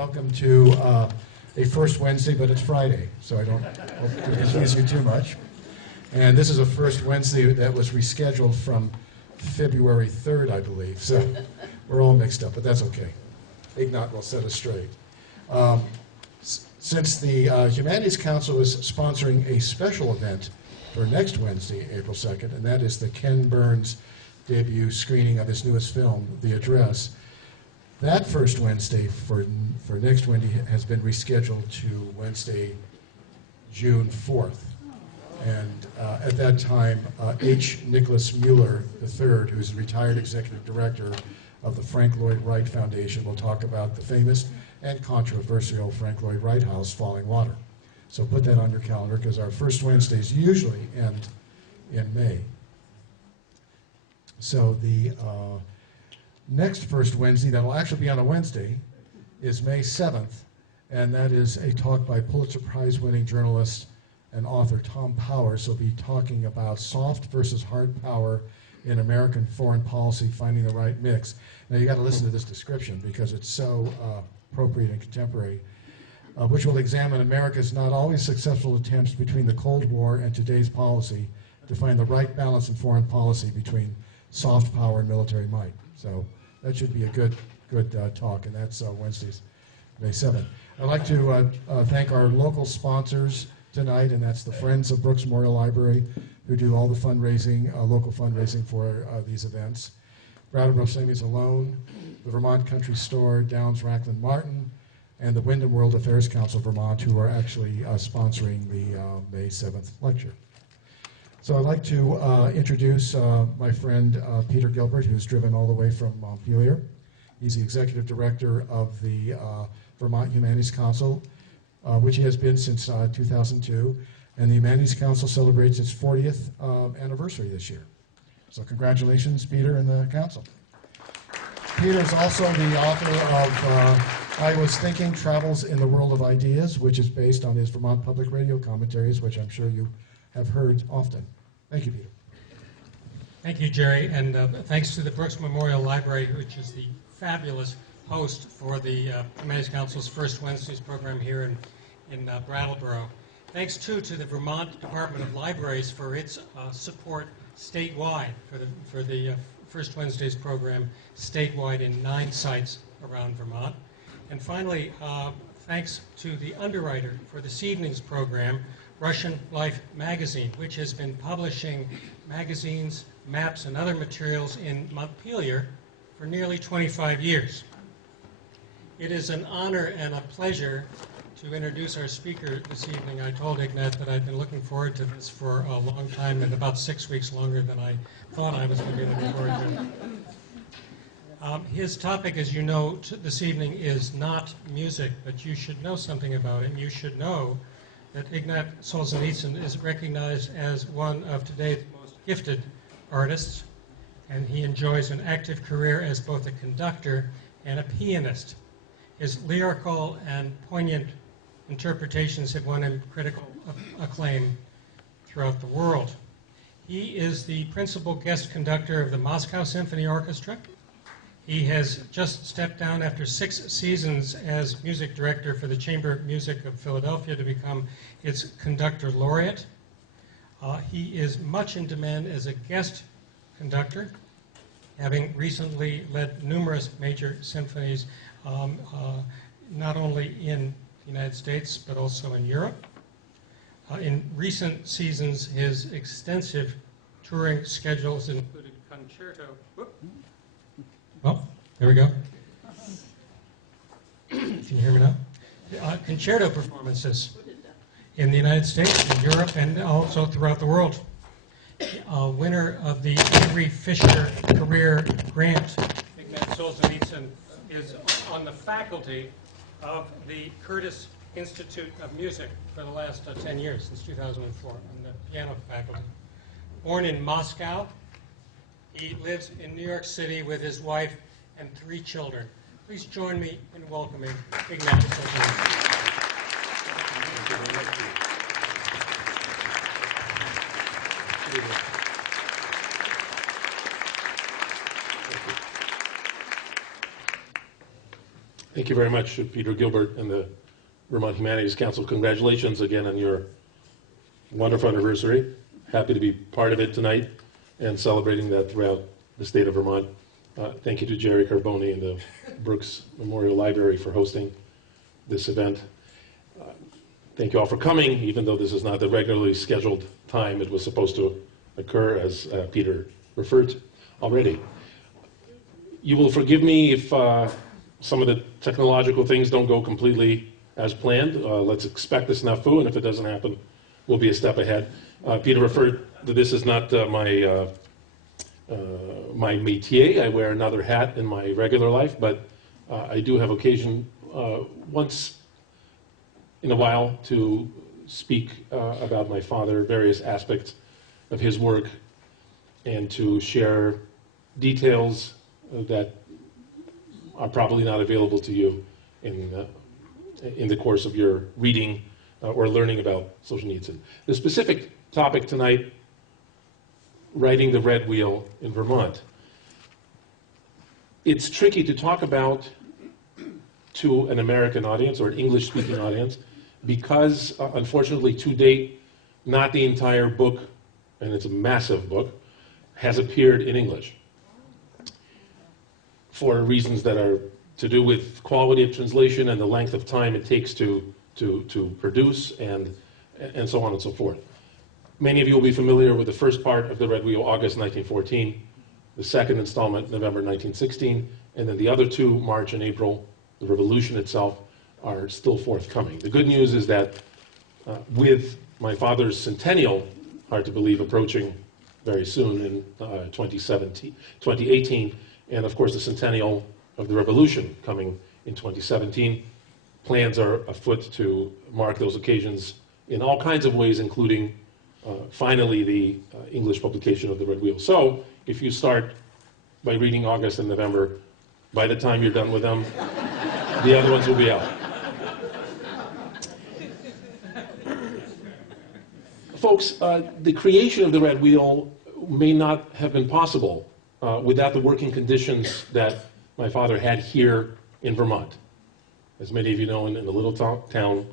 welcome to a first Wednesday, but it's Friday, so I don't hope to confuse you too much. And this is a first Wednesday that was rescheduled from February 3rd, I believe, so we're all mixed up, but that's okay. Ignat will set us straight. Since the Humanities Council is sponsoring a special event for next Wednesday, April 2nd, and that is the Ken Burns debut screening of his newest film, The Address. That first Wednesday for next Wednesday has been rescheduled to Wednesday, June 4th. And at that time, H. Nicholas Mueller III, who's the retired executive director of the Frank Lloyd Wright Foundation, will talk about the famous and controversial Frank Lloyd Wright House, Falling Water. So put that on your calendar, because our first Wednesdays usually end in May. So the next first Wednesday, that will actually be on a Wednesday, is May 7th, and that is a talk by Pulitzer Prize-winning journalist and author Tom Powers. He'll be talking about soft versus hard power in American foreign policy, finding the right mix. Now you got to listen to this description because it's so appropriate and contemporary, which will examine America's not always successful attempts between the Cold War and today's policy to find the right balance in foreign policy between soft power and military might. So that should be a good talk, and that's Wednesdays, May 7th. I'd like to thank our local sponsors tonight, and that's the Friends of Brooks Memorial Library, who do all the fundraising, local fundraising for these events. Brattleboro Savings Alone, the Vermont Country Store, Downs Racklin Martin, and the Wyndham World Affairs Council of Vermont, who are actually sponsoring the May 7th lecture. So I'd like to introduce my friend Peter Gilbert, who's driven all the way from Montpelier. He's the executive director of the Vermont Humanities Council, which he has been since 2002. And the Humanities Council celebrates its 40th anniversary this year. So congratulations, Peter, and the council. Peter is also the author of I Was Thinking, Travels in the World of Ideas, which is based on his Vermont Public Radio commentaries, which I'm sure you have heard often. Thank you, Peter. Thank you, Jerry, and thanks to the Brooks Memorial Library, which is the fabulous host for the Humanities Council's First Wednesdays program here in Brattleboro. Thanks, too, to the Vermont Department of Libraries for its support statewide for the First Wednesdays program statewide in 9 sites around Vermont. And finally, thanks to the underwriter for this evening's program, Russian Life magazine, which has been publishing magazines, maps, and other materials in Montpelier for nearly 25 years. It is an honor and a pleasure to introduce our speaker this evening. I told Ignat that I'd been looking forward to this for a long time, and about 6 weeks longer than I thought I was going to be looking forward to. His topic, as you know, this evening is not music, but you should know something about him. You should know that Ignat Solzhenitsyn is recognized as one of today's most gifted artists, and he enjoys an active career as both a conductor and a pianist. His lyrical and poignant interpretations have won him critical acclaim throughout the world. He is the principal guest conductor of the Moscow Symphony Orchestra. He has just stepped down after 6 seasons as music director for the Chamber Music of Philadelphia to become its conductor laureate. He is much in demand as a guest conductor, having recently led numerous major symphonies, not only in the United States, but also in Europe. In recent seasons, his extensive touring schedules included concerto. Oh, there we go. Can you hear me now? Concerto performances in the United States, in Europe, and also throughout the world. Winner of the Avery Fisher Career Grant, Ignat Solzhenitsyn is on the faculty of the Curtis Institute of Music for the last 10 years, since 2004, on the piano faculty. Born in Moscow, he lives in New York City with his wife and 3 children. Please join me in welcoming Ignat Solzhenitsyn. Thank you very much, Peter Gilbert and the Vermont Humanities Council. Congratulations again on your wonderful anniversary. Happy to be part of it tonight and celebrating that throughout the state of Vermont. Thank you to Jerry Carboni and the Brooks Memorial Library for hosting this event. Thank you all for coming, even though this is not the regularly scheduled time it was supposed to occur, as Peter referred to already. You will forgive me if some of the technological things don't go completely as planned. Let's expect a snafu, and if it doesn't happen, we'll be a step ahead. Peter referred that this is not my métier. I wear another hat in my regular life, but I do have occasion once in a while to speak about my father, various aspects of his work, and to share details that are probably not available to you in the course of your reading or learning about Solzhenitsyn. The specific topic tonight, riding the red wheel in Vermont. It's tricky to talk about to an American audience or an English-speaking audience because, unfortunately, to date, not the entire book, and it's a massive book, has appeared in English, for reasons that are to do with quality of translation and the length of time it takes to produce and so on and so forth. Many of you will be familiar with the first part of the Red Wheel, August 1914, the second installment, November 1916, and then the other two, March and April, the revolution itself, are still forthcoming. The good news is that with my father's centennial, hard to believe, approaching very soon in 2018, and of course the centennial of the revolution coming in 2017. Plans are afoot to mark those occasions in all kinds of ways, including finally the English publication of the Red Wheel. So if you start by reading August and November, by the time you're done with them, the other ones will be out. Folks, the creation of the Red Wheel may not have been possible without the working conditions that my father had here in Vermont. As many of you know, in the little town,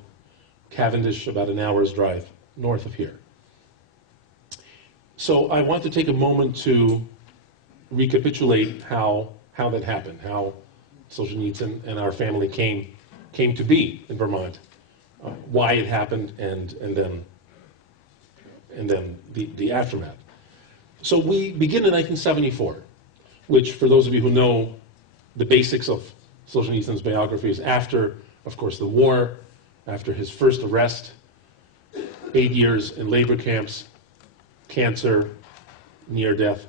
Cavendish, about an hour's drive north of here. So I want to take a moment to recapitulate how that happened, how Solzhenitsyn and our family came to be in Vermont, why it happened, and then the aftermath. So we begin in 1974, which, for those of you who know the basics of Solzhenitsyn's biography, is after, of course, the war, after his first arrest, 8 years in labor camps, cancer, near death,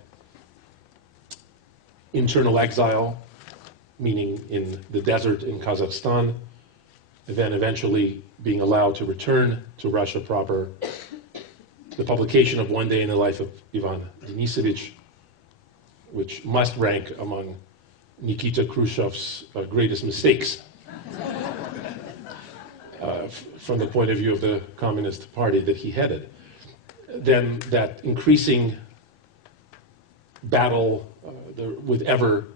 internal exile, meaning in the desert in Kazakhstan, and then eventually being allowed to return to Russia proper, the publication of One Day in the Life of Ivan Denisovich, which must rank among Nikita Khrushchev's greatest mistakes from the point of view of the Communist Party that he headed. Then that increasing battle with ever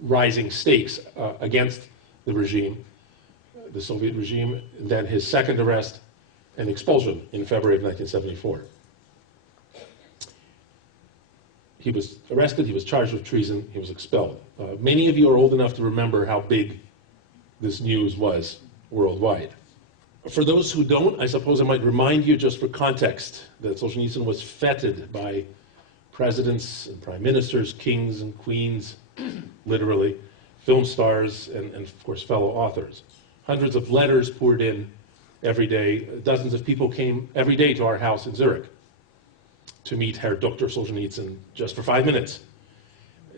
rising stakes against the regime, the Soviet regime, then his second arrest and expulsion in February of 1974. He was arrested, he was charged with treason, he was expelled. Many of you are old enough to remember how big this news was worldwide. For those who don't, I suppose I might remind you, just for context, that Solzhenitsyn was feted by presidents and prime ministers, kings and queens, literally, film stars, and of course fellow authors. Hundreds of letters poured in every day. Dozens of people came every day to our house in Zurich to meet Herr Dr. Solzhenitsyn just for 5 minutes.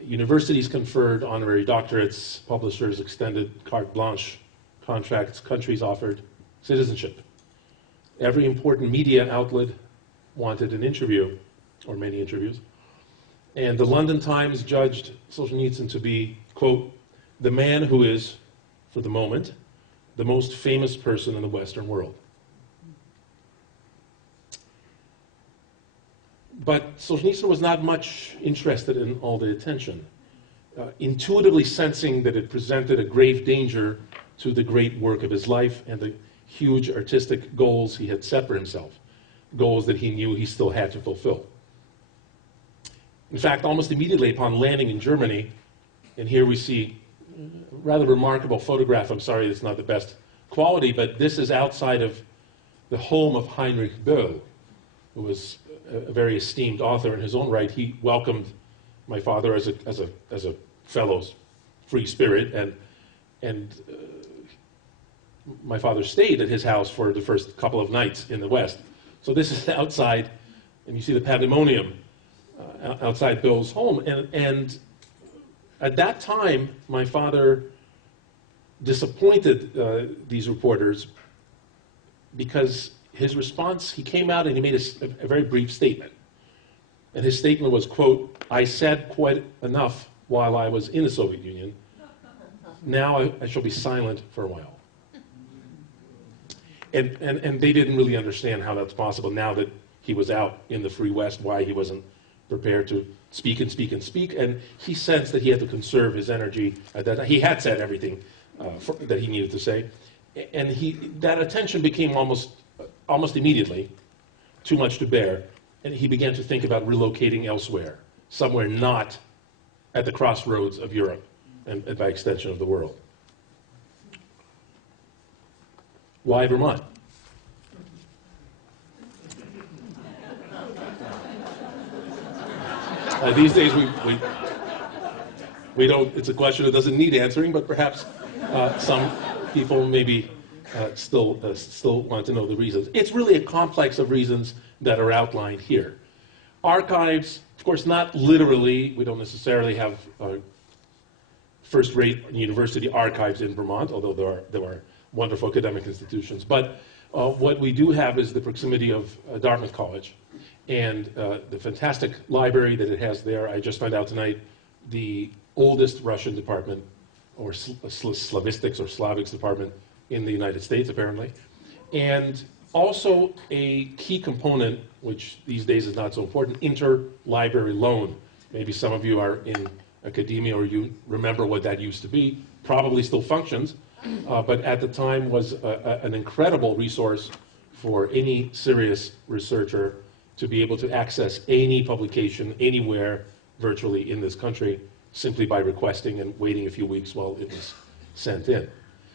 Universities conferred honorary doctorates, publishers extended carte blanche contracts, countries offered citizenship. Every important media outlet wanted an interview, or many interviews, and the London Times judged Solzhenitsyn to be, quote, the man who is, for the moment, the most famous person in the Western world. But Solzhenitsyn was not much interested in all the attention. intuitively sensing that it presented a grave danger to the great work of his life and the huge artistic goals he had set for himself, goals that he knew he still had to fulfill. In fact, almost immediately upon landing in Germany, and here we see a rather remarkable photograph. I'm sorry it's not the best quality, but this is outside of the home of Heinrich Böll, who was a very esteemed author in his own right. He welcomed my father as a fellow free spirit, and my father stayed at his house for the first couple of nights in the West. So this is outside, and you see the pandemonium outside Bill's home. And at that time, my father disappointed these reporters because his response, he came out and he made a very brief statement. And his statement was, quote, "I said quite enough while I was in the Soviet Union. Now I shall be silent for a while." And they didn't really understand how that's possible now that he was out in the free West, why he wasn't prepared to speak and speak and speak. And he sensed that he had to conserve his energy at that time. He had said everything that he needed to say. And that attention became almost immediately too much to bear. And he began to think about relocating elsewhere, somewhere not at the crossroads of Europe and by extension of the world. Why Vermont? These days we don't, it's a question that doesn't need answering, but perhaps some people maybe still want to know the reasons. It's really a complex of reasons that are outlined here. Archives, of course, not literally, we don't necessarily have first-rate university archives in Vermont, although there are wonderful academic institutions. But what we do have is the proximity of Dartmouth College and the fantastic library that it has there. I just found out tonight the oldest Russian department, or Slavistics or Slavics department in the United States, apparently. And also a key component, which these days is not so important, interlibrary loan. Maybe some of you are in academia or you remember what that used to be. Probably still functions, but at the time was an incredible resource for any serious researcher to be able to access any publication anywhere virtually in this country simply by requesting and waiting a few weeks while it was sent in.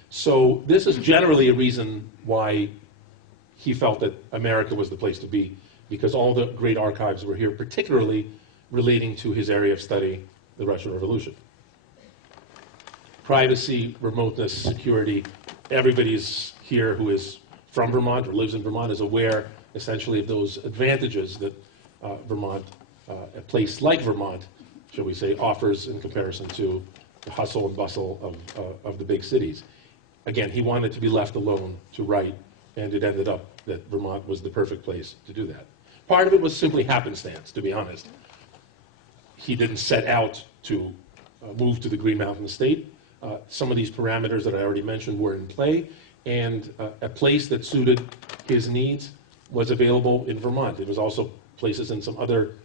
So this is generally a reason why he felt that America was the place to be, because all the great archives were here, particularly relating to his area of study, the Russian Revolution. Privacy, remoteness, security, everybody's here who is from Vermont or lives in Vermont is aware essentially of those advantages that Vermont, a place like Vermont, shall we say, offers in comparison to the hustle and bustle of the big cities. Again, he wanted to be left alone to write, and it ended up that Vermont was the perfect place to do that. Part of it was simply happenstance, to be honest. He didn't set out to move to the Green Mountain State. Some of these parameters that I already mentioned were in play, and a place that suited his needs was available in Vermont. There was also places in some other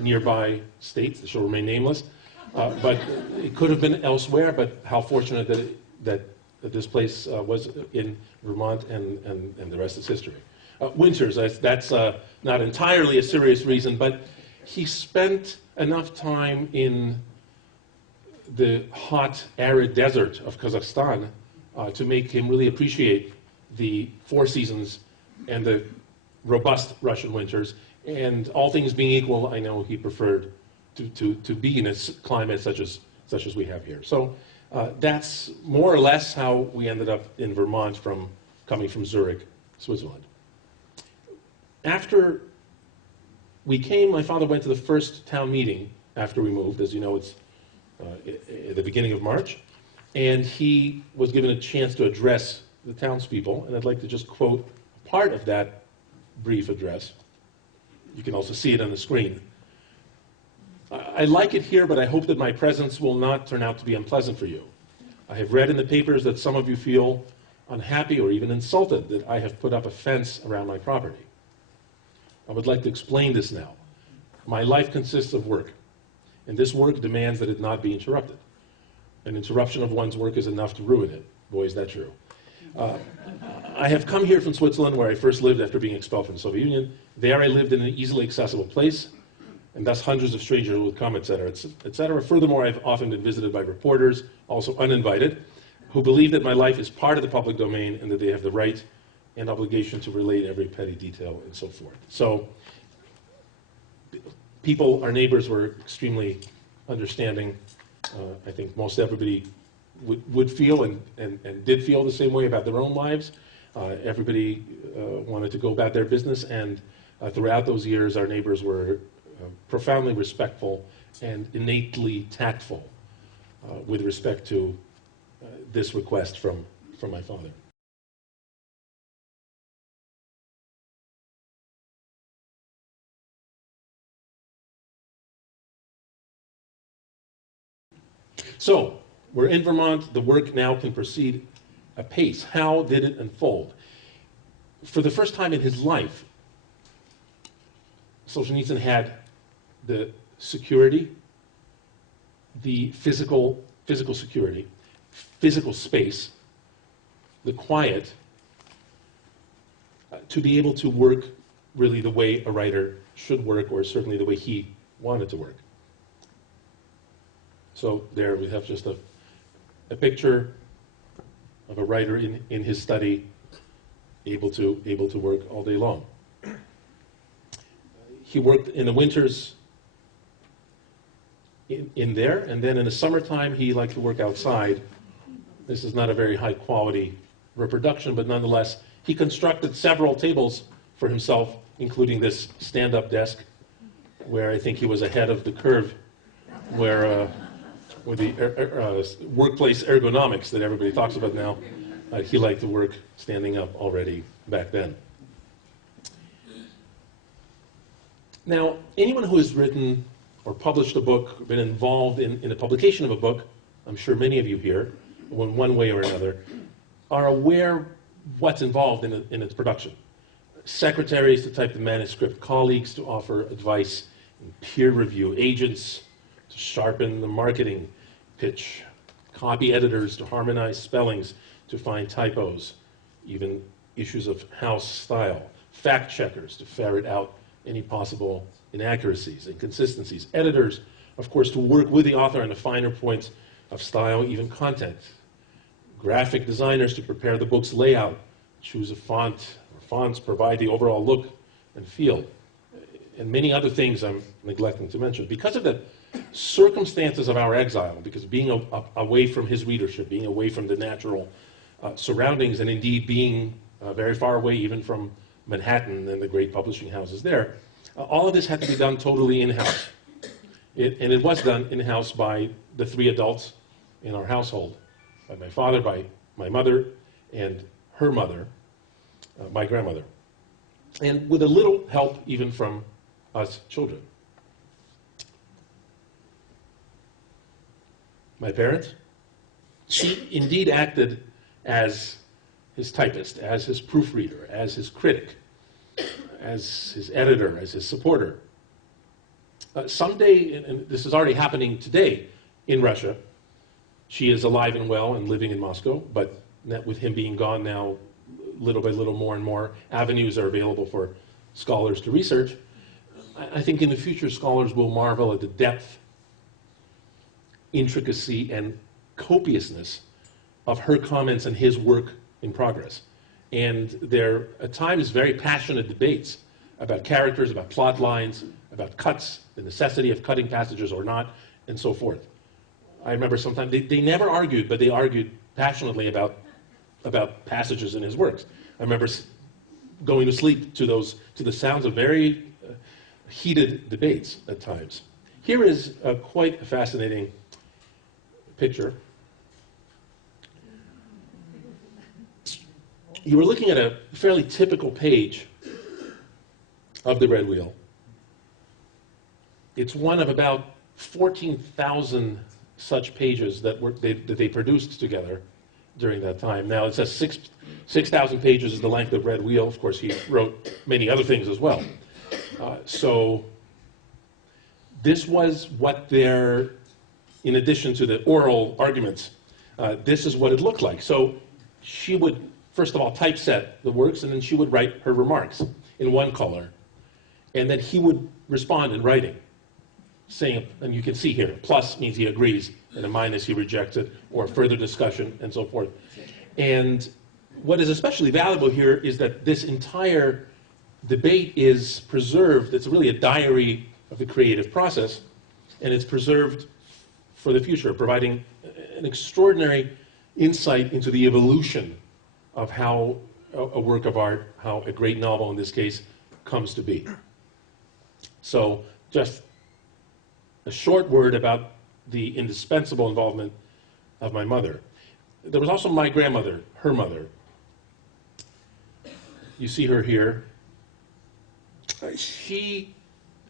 nearby states that shall remain nameless, but it could have been elsewhere, but how fortunate that this place was in Vermont, and the rest is history. Winters, that's not entirely a serious reason, but he spent enough time in the hot, arid desert of Kazakhstan to make him really appreciate the four seasons and the robust Russian winters. And all things being equal, I know he preferred to be in a climate such as we have here. So that's more or less how we ended up in Vermont coming from Zurich, Switzerland. After we came, my father went to the first town meeting after we moved. As you know, it's at the beginning of March. And he was given a chance to address the townspeople. And I'd like to just quote part of that brief address. You can also see it on the screen. I like it here, but I hope that my presence will not turn out to be unpleasant for you. I have read in the papers that some of you feel unhappy or even insulted that I have put up a fence around my property. I would like to explain this now. My life consists of work, and this work demands that it not be interrupted. An interruption of one's work is enough to ruin it. Boy, is that true. I have come here from Switzerland, where I first lived after being expelled from the Soviet Union. There I lived in an easily accessible place, and thus hundreds of strangers would come, etc., etc. Furthermore, I've often been visited by reporters, also uninvited, who believe that my life is part of the public domain and that they have the right and obligation to relate every petty detail and so forth. So people, our neighbors, were extremely understanding. I think most everybody would feel and did feel the same way about their own lives. Everybody wanted to go about their business, and throughout those years our neighbors were profoundly respectful and innately tactful with respect to this request from my father. So, we're in Vermont. The work now can proceed apace. How did it unfold? For the first time in his life, Solzhenitsyn had the security, the physical security, physical space, the quiet, to be able to work really the way a writer should work, or certainly the way he wanted to work. So there we have just a picture of a writer in his study, able to work all day long. He worked in the winters in there, and then in the summertime he liked to work outside. This is not a very high quality reproduction, but nonetheless he constructed several tables for himself, including this stand-up desk, where I think he was ahead of the curve, where with the workplace ergonomics that everybody talks about now. He liked to work standing up already back then. Now, anyone who has written or published a book, or been involved in the publication of a book, I'm sure many of you here, in one way or another, are aware what's involved in its production. Secretaries to type the manuscript, colleagues to offer advice, and peer review, agents to sharpen the marketing pitch, copy editors to harmonize spellings, to find typos, even issues of house style, fact checkers to ferret out any possible inaccuracies, inconsistencies, editors, of course, to work with the author on the finer points of style, even content, graphic designers to prepare the book's layout, choose a font or fonts, provide the overall look and feel, and many other things I'm neglecting to mention. Because of the circumstances of our exile, because being away from his readership, being away from the natural surroundings, and indeed being very far away even from Manhattan and the great publishing houses there, all of this had to be done totally in-house. And it was done in-house by the three adults in our household, by my father, by my mother, and her mother, my grandmother, and with a little help even from us children. My parents, she indeed acted as his typist, as his proofreader, as his critic, as his editor, as his supporter. Someday, and this is already happening today in Russia, she is alive and well and living in Moscow, but with him being gone now, little by little, more and more avenues are available for scholars to research. I think in the future scholars will marvel at the depth, intricacy, and copiousness of her comments and his work in progress. And there, at times, very passionate debates about characters, about plot lines, about cuts, the necessity of cutting passages or not, and so forth. I remember sometimes, they never argued, but they argued passionately about passages in his works. I remember going to sleep to the sounds of very heated debates at times. Here is quite a fascinating picture. You were looking at a fairly typical page of the Red Wheel. It's one of about 14,000 such pages that they produced together during that time. Now it says 6,000 pages is the length of Red Wheel. Of course, he wrote many other things as well. So this was what their, in addition to the oral arguments, this is what it looked like. So she would, first of all, typeset the works, and then she would write her remarks in one color. And then he would respond in writing, saying, and you can see here, plus means he agrees, and a minus he rejects it, or further discussion, and so forth. And what is especially valuable here is that this entire debate is preserved. It's really a diary of the creative process, and it's preserved for the future, providing an extraordinary insight into the evolution of how a work of art, how a great novel in this case, comes to be. So just a short word about the indispensable involvement of my mother. There was also my grandmother, her mother. You see her here. She,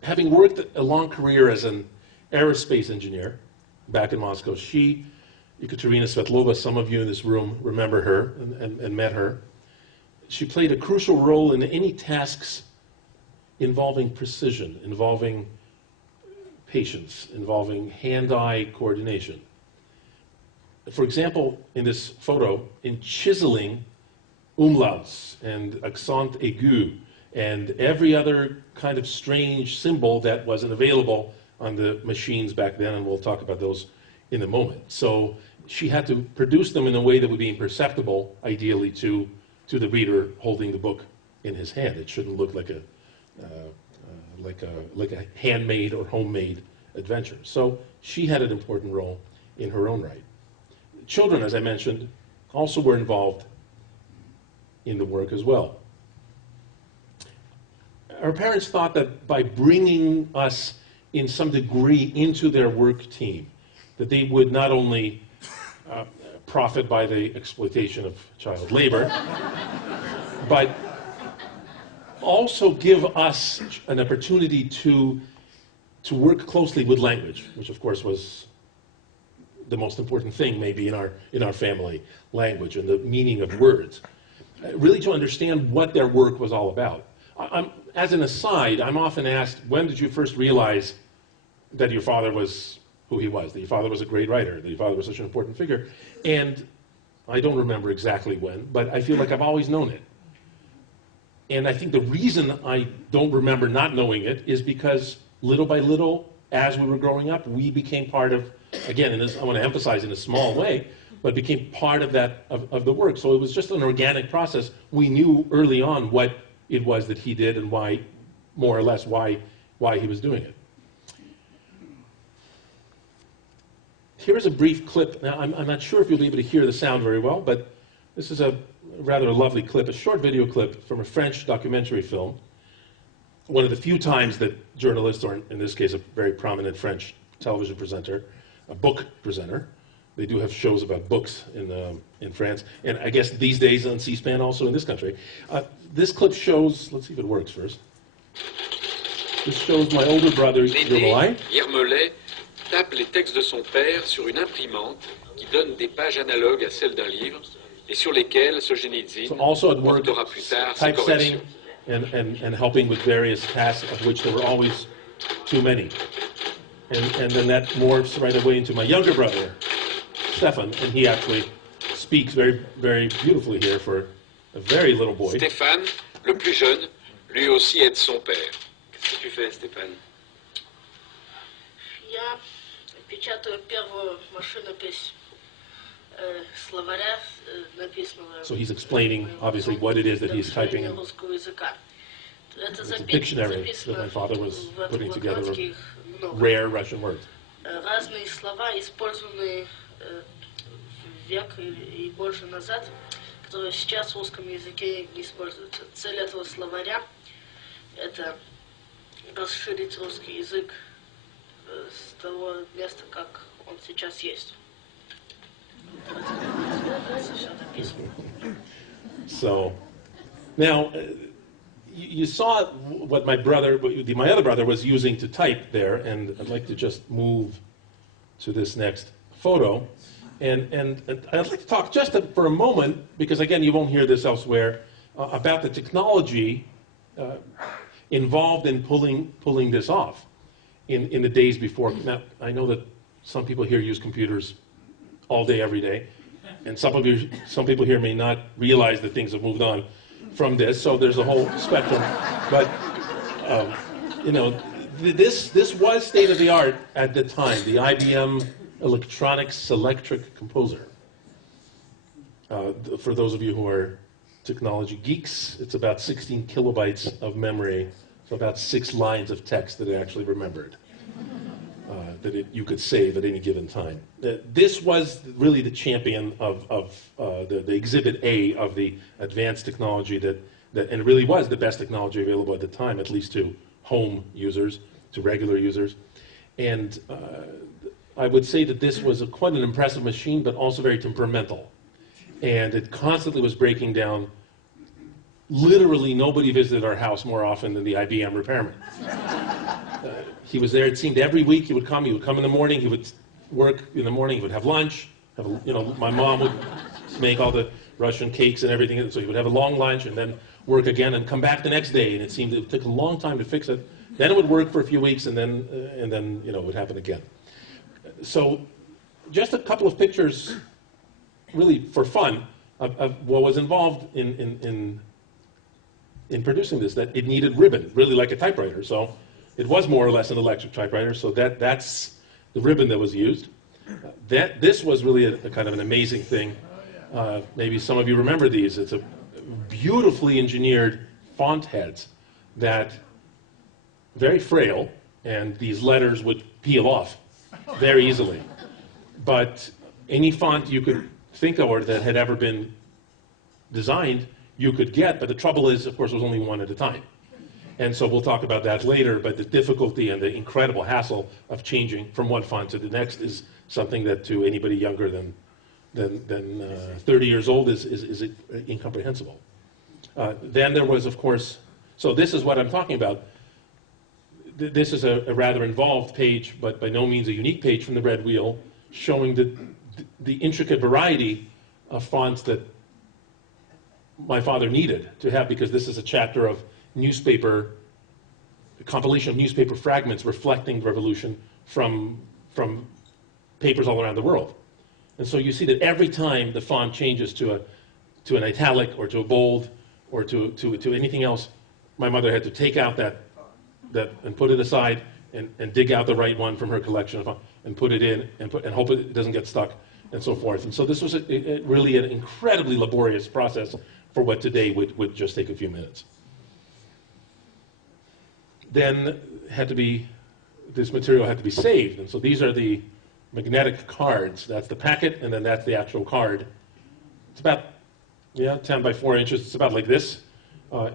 having worked a long career as an aerospace engineer back in Moscow, Ekaterina Svetlova, some of you in this room remember her and met her. She played a crucial role in any tasks involving precision, involving patience, involving hand-eye coordination. For example, in this photo, in chiseling umlauts and accent aigu and every other kind of strange symbol that wasn't available on the machines back then, and we'll talk about those in a moment. So she had to produce them in a way that would be imperceptible, ideally, to the reader holding the book in his hand. It shouldn't look like a handmade or homemade adventure. So she had an important role in her own right. Children, as I mentioned, also were involved in the work as well. Our parents thought that by bringing us in some degree into their work team, that they would not only profit by the exploitation of child labor, but also give us an opportunity to work closely with language, which of course was the most important thing maybe in our family, language and the meaning of words. Really to understand what their work was all about. As an aside, I'm often asked, when did you first realize that your father was who he was, that your father was a great writer, that your father was such an important figure? And I don't remember exactly when, but I feel like I've always known it. And I think the reason I don't remember not knowing it is because little by little, as we were growing up, we became part of, again, I want to emphasize in a small way, but became part of that, of the work. So it was just an organic process. We knew early on what it was that he did and why, more or less, why he was doing it. Here's a brief clip. Now, I'm not sure if you'll be able to hear the sound very well, but this is a rather lovely clip, a short video clip from a French documentary film. One of the few times that journalists, or in this case a very prominent French television presenter, a book presenter, they do have shows about books in France, and I guess these days on C-SPAN also in this country. This clip shows, let's see if it works first. This shows my older brother, Yermolais, tape les textes de son père sur une imprimante qui donne des pages analogues à celles d'un livre et sur lesquelles Solzhenitsyn portera plus tard ses corrections. And helping with various tasks, of which there were always too many. And then that morphs right away into my younger brother, Stefan, and he actually speaks very, very beautifully here for a very little boy. Stéphane, le plus jeune, lui aussi aide son père. Qu'est-ce que tu fais, Stéphane? Я печатаю первую машинопись словаря, написанного. So he's explaining, obviously, what it is that he's typing in. It's a dictionary that my father was putting together of rare Russian words. Разные слова, использованные век и больше назад, которые сейчас в русском языке не используются. Цель этого словаря – это расширить русский язык с того места, как он сейчас есть. So, now, you saw what my other brother was using to type there, and I'd like to just move to this next photo. And I'd like to talk just for a moment, because again, you won't hear this elsewhere, about the technology involved in pulling this off. in the days before. Now, I know that some people here use computers all day, every day, and some people here may not realize that things have moved on from this, so there's a whole spectrum. But, you know, this was state-of-the-art at the time, the IBM Electronics Electric Composer. For those of you who are technology geeks, it's about 16 kilobytes of memory, so about 6 lines of text that it actually remembered, that you could save at any given time. This was really the champion of the Exhibit A of the advanced technology and it really was the best technology available at the time, at least to home users, to regular users. And I would say that this was quite an impressive machine, but also very temperamental. And it constantly was breaking down. Literally nobody visited our house more often than the IBM repairman. He was there, it seemed, every week. He would come in the morning, he would work in the morning, he would have lunch. My mom would make all the Russian cakes and everything, so he would have a long lunch and then work again and come back the next day, and it seemed it would take a long time to fix it. Then it would work for a few weeks, and then it would happen again. So just a couple of pictures, really for fun, of what was involved in producing this, that it needed ribbon, really like a typewriter. So it was more or less an electric typewriter, so that's the ribbon that was used. This was really a kind of an amazing thing. Maybe some of you remember these. It's a beautifully engineered font heads that, very frail, and these letters would peel off very easily. But any font you could think of or that had ever been designed, you could get, but the trouble is, of course, it was only one at a time. And so we'll talk about that later, but the difficulty and the incredible hassle of changing from one font to the next is something that to anybody younger than 30 years old is incomprehensible. Then there was, of course, so this is what I'm talking about. This is a rather involved page, but by no means a unique page from the Red Wheel, showing the intricate variety of fonts that my father needed to have, because this is a chapter of newspaper, a compilation of newspaper fragments reflecting the revolution from papers all around the world. And so you see that every time the font changes to an italic or to a bold or to anything else, my mother had to take out that and put it aside and dig out the right one from her collection of fonts and put it in and hope it doesn't get stuck and so forth. And so this was really an incredibly laborious process for what today would just take a few minutes. Then this material had to be saved, and so these are the magnetic cards. That's the packet, and then that's the actual card. It's about 10 by 4 inches. It's about like this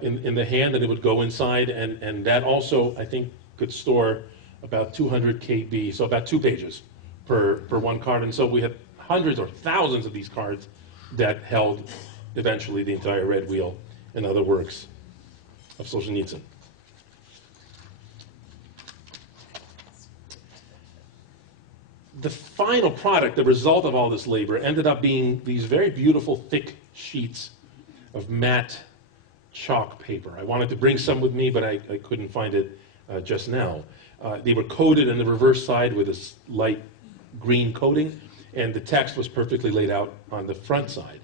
in the hand, and it would go inside, and that also, I think, could store about 200 KB, so about 2 pages per one card. And so we had hundreds or thousands of these cards that held eventually the entire Red Wheel and other works of Solzhenitsyn. The final product, the result of all this labor, ended up being these very beautiful thick sheets of matte chalk paper. I wanted to bring some with me, but I couldn't find it just now. They were coated in the reverse side with this light green coating, and the text was perfectly laid out on the front side.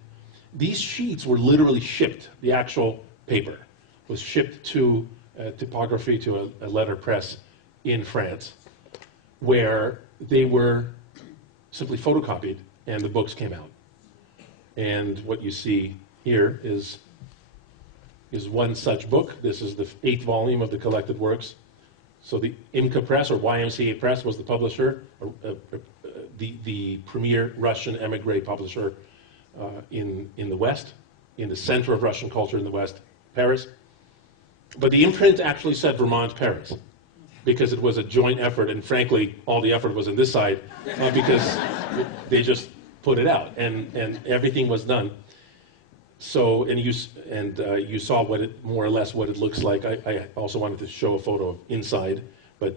These sheets were literally shipped. The actual paper was shipped to typography, to a letterpress in France, where they were simply photocopied and the books came out. And what you see here is one such book. This is the 8th volume of the collected works. So the IMCA Press, or YMCA Press, was the publisher, the premier Russian emigre publisher in the West, in the center of Russian culture in the West, Paris. But the imprint actually said Vermont, Paris, because it was a joint effort, and frankly, all the effort was on this side, because they just put it out, and everything was done. So, and you saw more or less what it looks like. I also wanted to show a photo of inside, but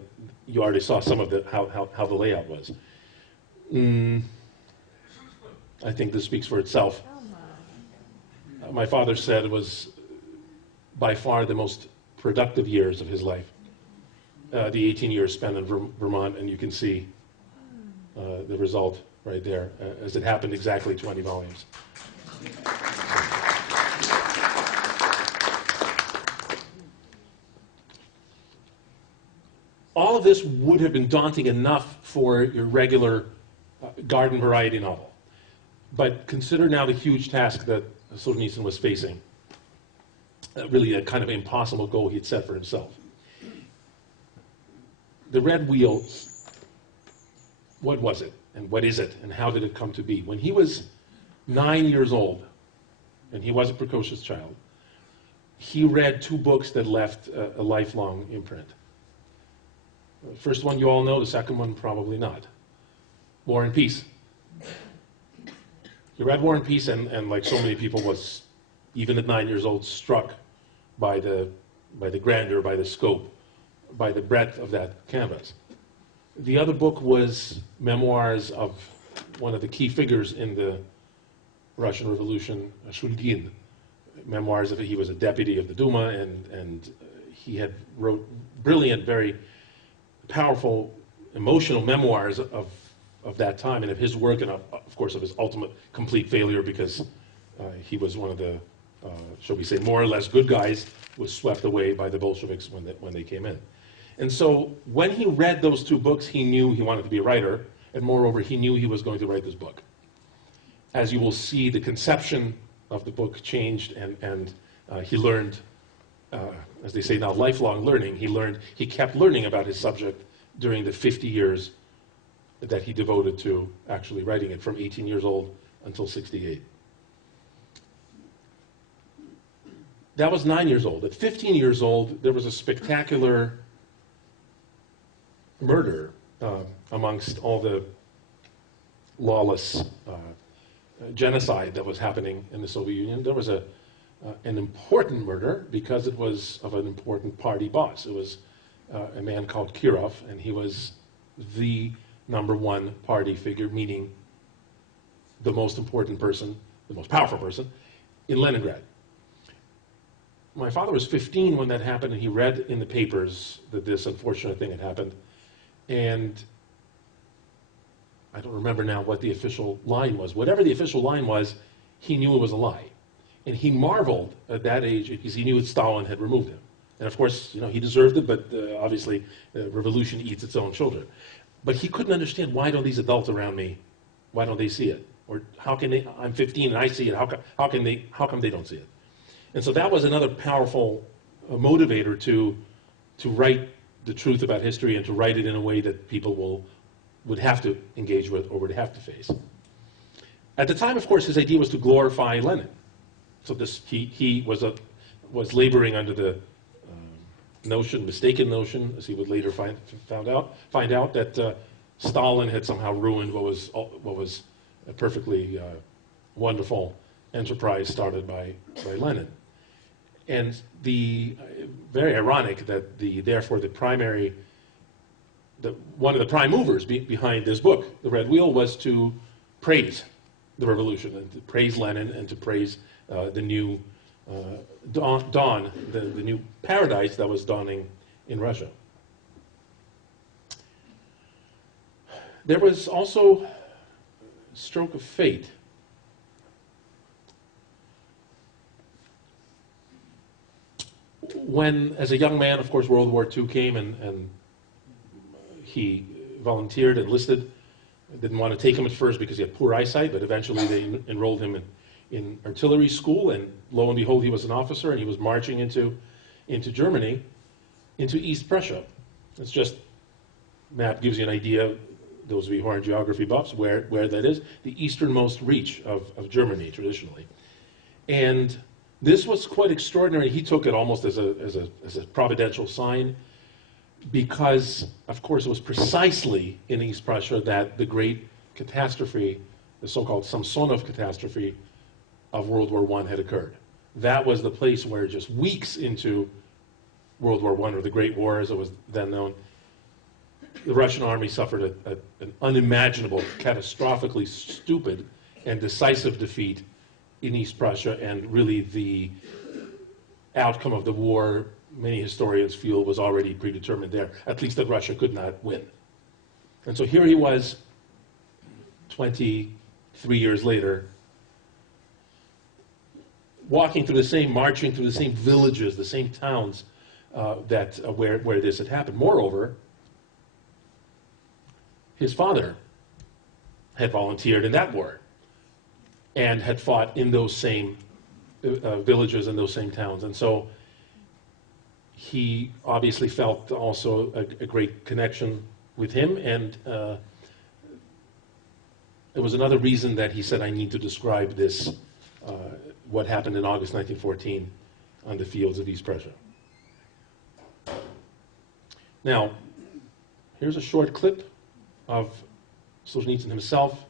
you already saw some of how the layout was. I think this speaks for itself. My father said it was by far the most productive years of his life. the 18 years spent in Vermont, and you can see the result right there, as it happened exactly 20 volumes. All of this would have been daunting enough for your regular garden variety novel. But consider now the huge task that Solzhenitsyn was facing. Really a kind of impossible goal he'd set for himself. The Red Wheel, what was it? And what is it? And how did it come to be? When he was 9 years old, and he was a precocious child, he read two books that left a lifelong imprint. The first one you all know, the second one probably not. War and Peace. He read War and Peace, and like so many people was, even at 9 years old, struck by the grandeur, by the scope, by the breadth of that canvas. The other book was memoirs of one of the key figures in the Russian Revolution, Shulgin. Memoirs of it. He was a deputy of the Duma, and he had wrote brilliant, very powerful, emotional memoirs of that time and of his work, and of course of his ultimate complete failure, because he was one of the, shall we say, more or less good guys, was swept away by the Bolsheviks when they came in. And so when he read those two books, he knew he wanted to be a writer, and moreover, he knew he was going to write this book. As you will see, the conception of the book changed, and he learned, as they say now, lifelong learning. He kept learning about his subject during the 50 years that he devoted to actually writing it, from 18 years old until 68. That was 9 years old. At 15 years old, there was a spectacular murder amongst all the lawless genocide that was happening in the Soviet Union. There was an important murder because it was of an important party boss. It was a man called Kirov, and he was the #1 party figure, meaning the most important person, the most powerful person, in Leningrad. My father was 15 when that happened, and he read in the papers that this unfortunate thing had happened. And I don't remember now what the official line was. Whatever the official line was, he knew it was a lie. And he marveled at that age because he knew that Stalin had removed him. And of course, you know, he deserved it, but obviously, revolution eats its own children. But he couldn't understand, why don't these adults around me, why don't they see it? Or how can they, I'm 15 and I see it, how come they don't see it? And so that was another powerful motivator to write the truth about history, and to write it in a way that people would have to engage with or would have to face. At the time, of course, his idea was to glorify Lenin. So he was laboring under the mistaken notion, as he would later find out that Stalin had somehow ruined what was a perfectly wonderful enterprise started by Lenin. And very ironic that one of the prime movers behind this book, The Red Wheel, was to praise the revolution, and to praise Lenin, and to praise the new dawn, the new paradise that was dawning in Russia. There was also a stroke of fate. When, as a young man, of course, World War II came, and he volunteered, enlisted. Didn't want to take him at first because he had poor eyesight, but eventually they enrolled him in artillery school, and lo and behold, he was an officer, and he was marching into Germany, into East Prussia. It's just, map gives you an idea, those of you who aren't geography buffs, where that is, the easternmost reach of Germany, traditionally. And this was quite extraordinary. He took it almost as a providential sign, because, of course, it was precisely in East Prussia that the great catastrophe, the so-called Samsonov catastrophe of World War I had occurred. That was the place where, just weeks into World War I, or the Great War as it was then known, the Russian army suffered an unimaginable, catastrophically stupid and decisive defeat in East Prussia, and really the outcome of the war many historians feel was already predetermined there, at least that Russia could not win. And so here he was, 23 years later, marching through the same villages, the same towns where this had happened. Moreover, his father had volunteered in that war and had fought in those same villages and those same towns. And so he obviously felt also a great connection with him, and it was another reason that he said, I need to describe this, what happened in August 1914 on the fields of East Prussia. Now, here's a short clip of Solzhenitsyn himself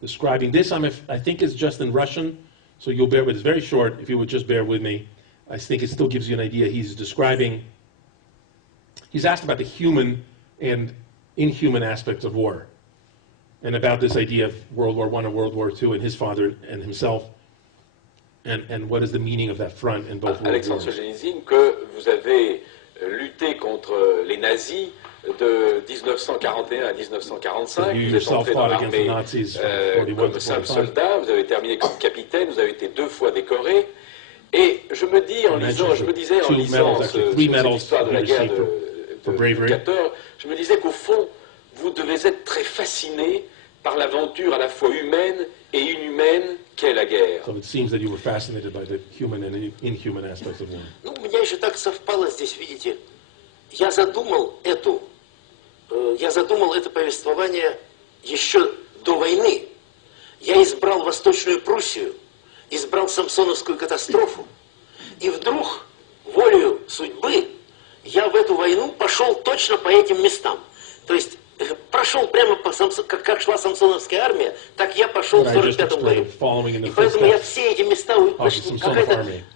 describing this. I think it's just in Russian, so you'll bear with it. It's very short. If you would just bear with me, I think it still gives you an idea. He's asked about the human and inhuman aspects of war, and about this idea of World War I and World War II, and his father and himself, and what is the meaning of that front in both world Aleksandr wars. Solzhenitsyn, que vous avez lutté contre les nazis de 1941 à 1945. So you vous êtes yourself entré dans fought against the l'armée Nazis from 41 comme to simple 45. soldat, vous avez terminé comme capitaine, vous avez été 2 fois décoré. Et je me disais en lisant cette histoire de la guerre de 14, je me disais qu'au fond, vous devez être très fasciné par l'aventure à la fois humaine et inhumaine qu'est la guerre. So it seems that you were fascinated by the human and inhuman aspects of war. Ну, у меня еще так совпало здесь, видите. Я задумал это повествование еще до войны. Я избрал Восточную Пруссию, избрал Самсоновскую катастрофу, и вдруг, волею судьбы, я в эту войну пошел точно по этим местам. То есть прошел прямо по как шла Самсоновская армия, так я пошел в 1945 году. И поэтому я все эти места,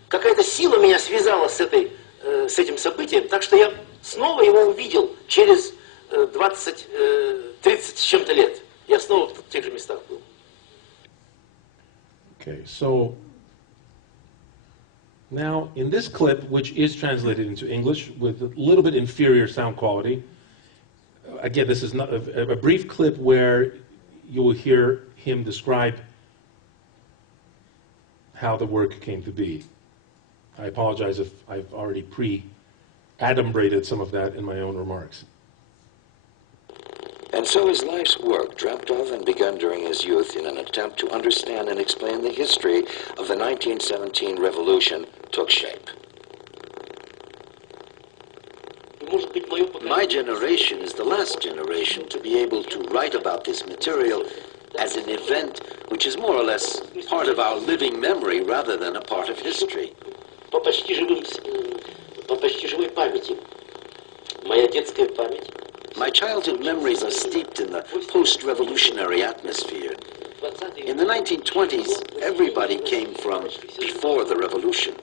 какая-то сила меня связала с этим событием, так что я снова его увидел через 30 с чем-то лет. Я снова в тех же местах был. Okay, so now in this clip, which is translated into English with a little bit inferior sound quality, again, this is not a brief clip where you will hear him describe how the work came to be. I apologize if I've already adumbrated some of that in my own remarks. And so his life's work, dreamt of and begun during his youth in an attempt to understand and explain the history of the 1917 revolution, took shape. My generation is the last generation to be able to write about this material as an event which is more or less part of our living memory rather than a part of history. По почти живой памяти. Моя детская память. My childhood memories are steeped in the post-revolutionary atmosphere. In the 1920s, everybody came from before the revolution.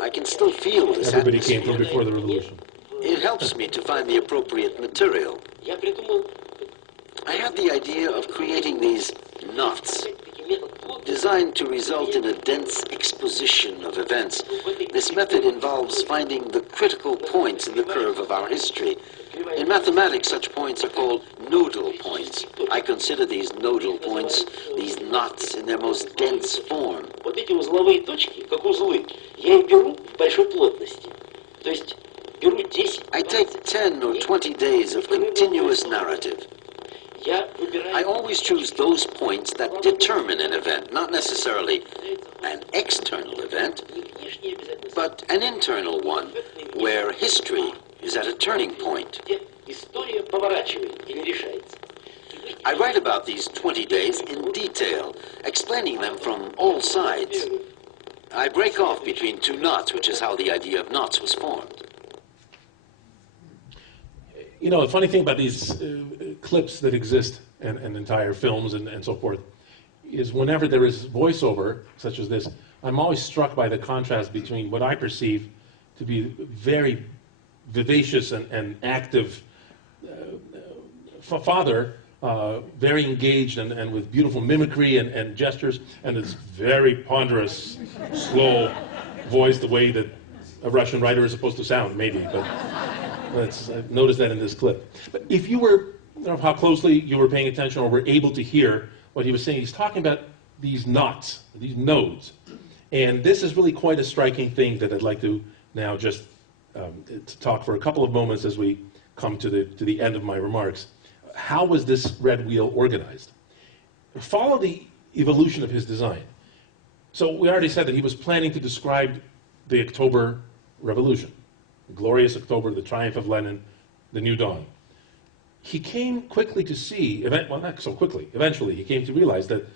I can still feel this Everybody atmosphere. came from before the revolution. It helps me to find the appropriate material. I had the idea of creating these knots, designed to result in a dense exposition of events. This method involves finding the critical points in the curve of our history. In mathematics, such points are called nodal points. I consider these nodal points, these knots, in their most dense form. Вот эти узловые точки, как узлы, я их беру в большой плотности. То есть беру 10. I take 10 or 20 days of continuous narrative. I always choose those points that determine an event, not necessarily an external event, but an internal one, where history is at a turning point. I write about these 20 days in detail, explaining them from all sides. I break off between two knots, which is how the idea of knots was formed. You know, the funny thing about these clips that exist and entire films and so forth is whenever there is voiceover, such as this, I'm always struck by the contrast between what I perceive to be very vivacious and active father, very engaged and with beautiful mimicry and gestures, and this very ponderous, slow voice, the way that a Russian writer is supposed to sound, maybe, but I've noticed that in this clip. But if you were, I don't know how closely you were paying attention or were able to hear what he was saying, he's talking about these knots, these nodes. And this is really quite a striking thing that I'd like to now just to talk for a couple of moments as we come to the end of my remarks. How was this red wheel organized? Follow the evolution of his design. So we already said that he was planning to describe the October Revolution, the glorious October, the triumph of Lenin, the new dawn. He came quickly to see, well, not so quickly, eventually he came to realize that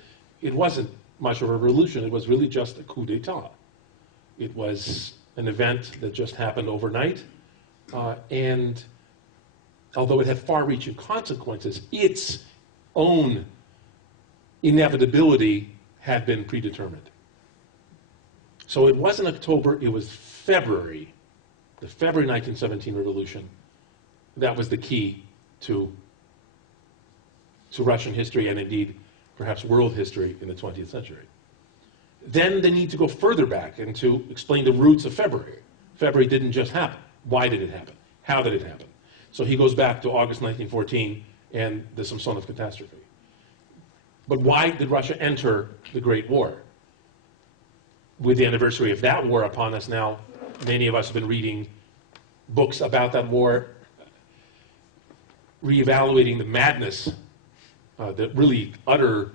it wasn't much of a revolution, it was really just a coup d'etat. It was an event that just happened overnight, and although it had far-reaching consequences, its own inevitability had been predetermined. So it wasn't October, it was February, the February 1917 revolution. That was the key to Russian history and indeed perhaps world history in the 20th century. Then the need to go further back and to explain the roots of February. February didn't just happen. Why did it happen? How did it happen? So he goes back to August 1914 and the Samsonov catastrophe. But why did Russia enter the Great War? With the anniversary of that war upon us now, many of us have been reading books about that war, reevaluating the madness, the really utter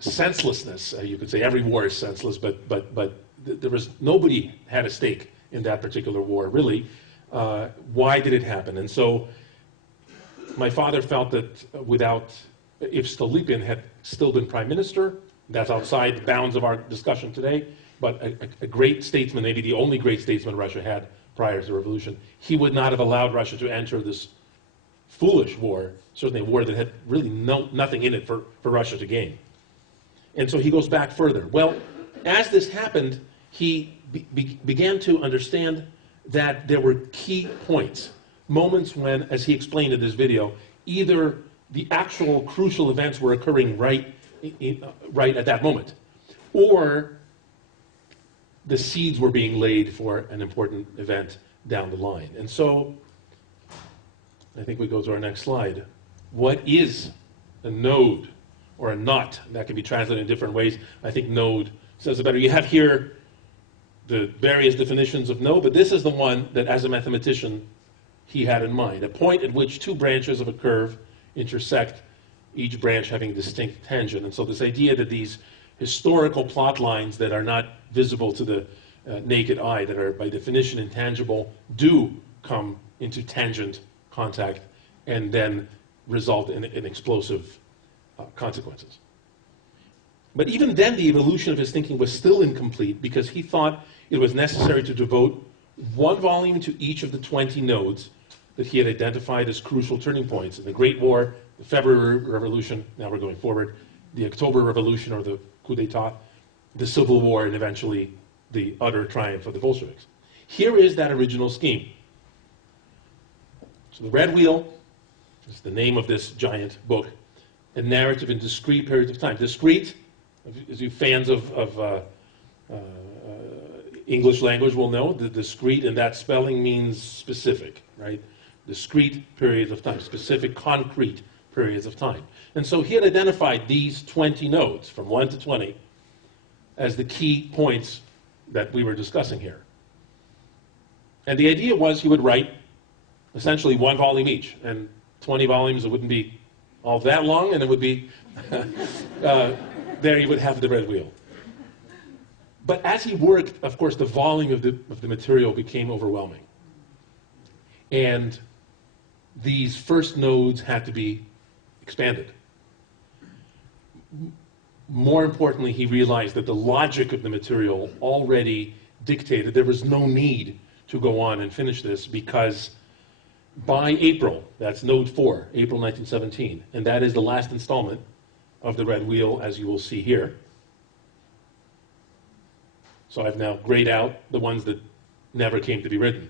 senselessness. You could say every war is senseless, but there was nobody had a stake in that particular war, really. Why did it happen? And so my father felt that if Stolypin had still been prime minister, that's outside the bounds of our discussion today, but a great statesman, maybe the only great statesman Russia had prior to the revolution, he would not have allowed Russia to enter this foolish war, certainly a war that had really nothing in it for Russia to gain. And so he goes back further. Well, as this happened, he began to understand that there were key points, moments when, as he explained in this video, either the actual crucial events were occurring right at that moment, or the seeds were being laid for an important event down the line. And so, I think we go to our next slide. What is a node or a knot? That can be translated in different ways. I think node says it better. You have here the various definitions of node, but this is the one that, as a mathematician, he had in mind. A point at which two branches of a curve intersect, each branch having a distinct tangent. And so this idea that these historical plot lines that are not visible to the naked eye, that are by definition intangible, do come into tangent contact and then result in explosive consequences. But even then, the evolution of his thinking was still incomplete because he thought it was necessary to devote one volume to each of the 20 nodes that he had identified as crucial turning points in the Great War, the February Revolution, now we're going forward, the October Revolution or the coup d'etat, the Civil War, and eventually the utter triumph of the Bolsheviks. Here is that original scheme. So the red wheel is the name of this giant book, a narrative in discrete periods of time. Discrete, as you fans of English language will know, the discrete in that spelling means specific, right? Discrete periods of time, specific, concrete periods of time. And so he had identified these 20 nodes, from 1 to 20, as the key points that we were discussing here. And the idea was he would write essentially one volume each, and 20 volumes, it wouldn't be all that long, and it would be, there you would have the red wheel. But as he worked, of course, the volume of the material became overwhelming. And these first nodes had to be expanded. More importantly, he realized that the logic of the material already dictated there was no need to go on and finish this, because by April, that's node 4, April 1917, and that is the last installment of the red wheel, as you will see here. So I've now grayed out the ones that never came to be written.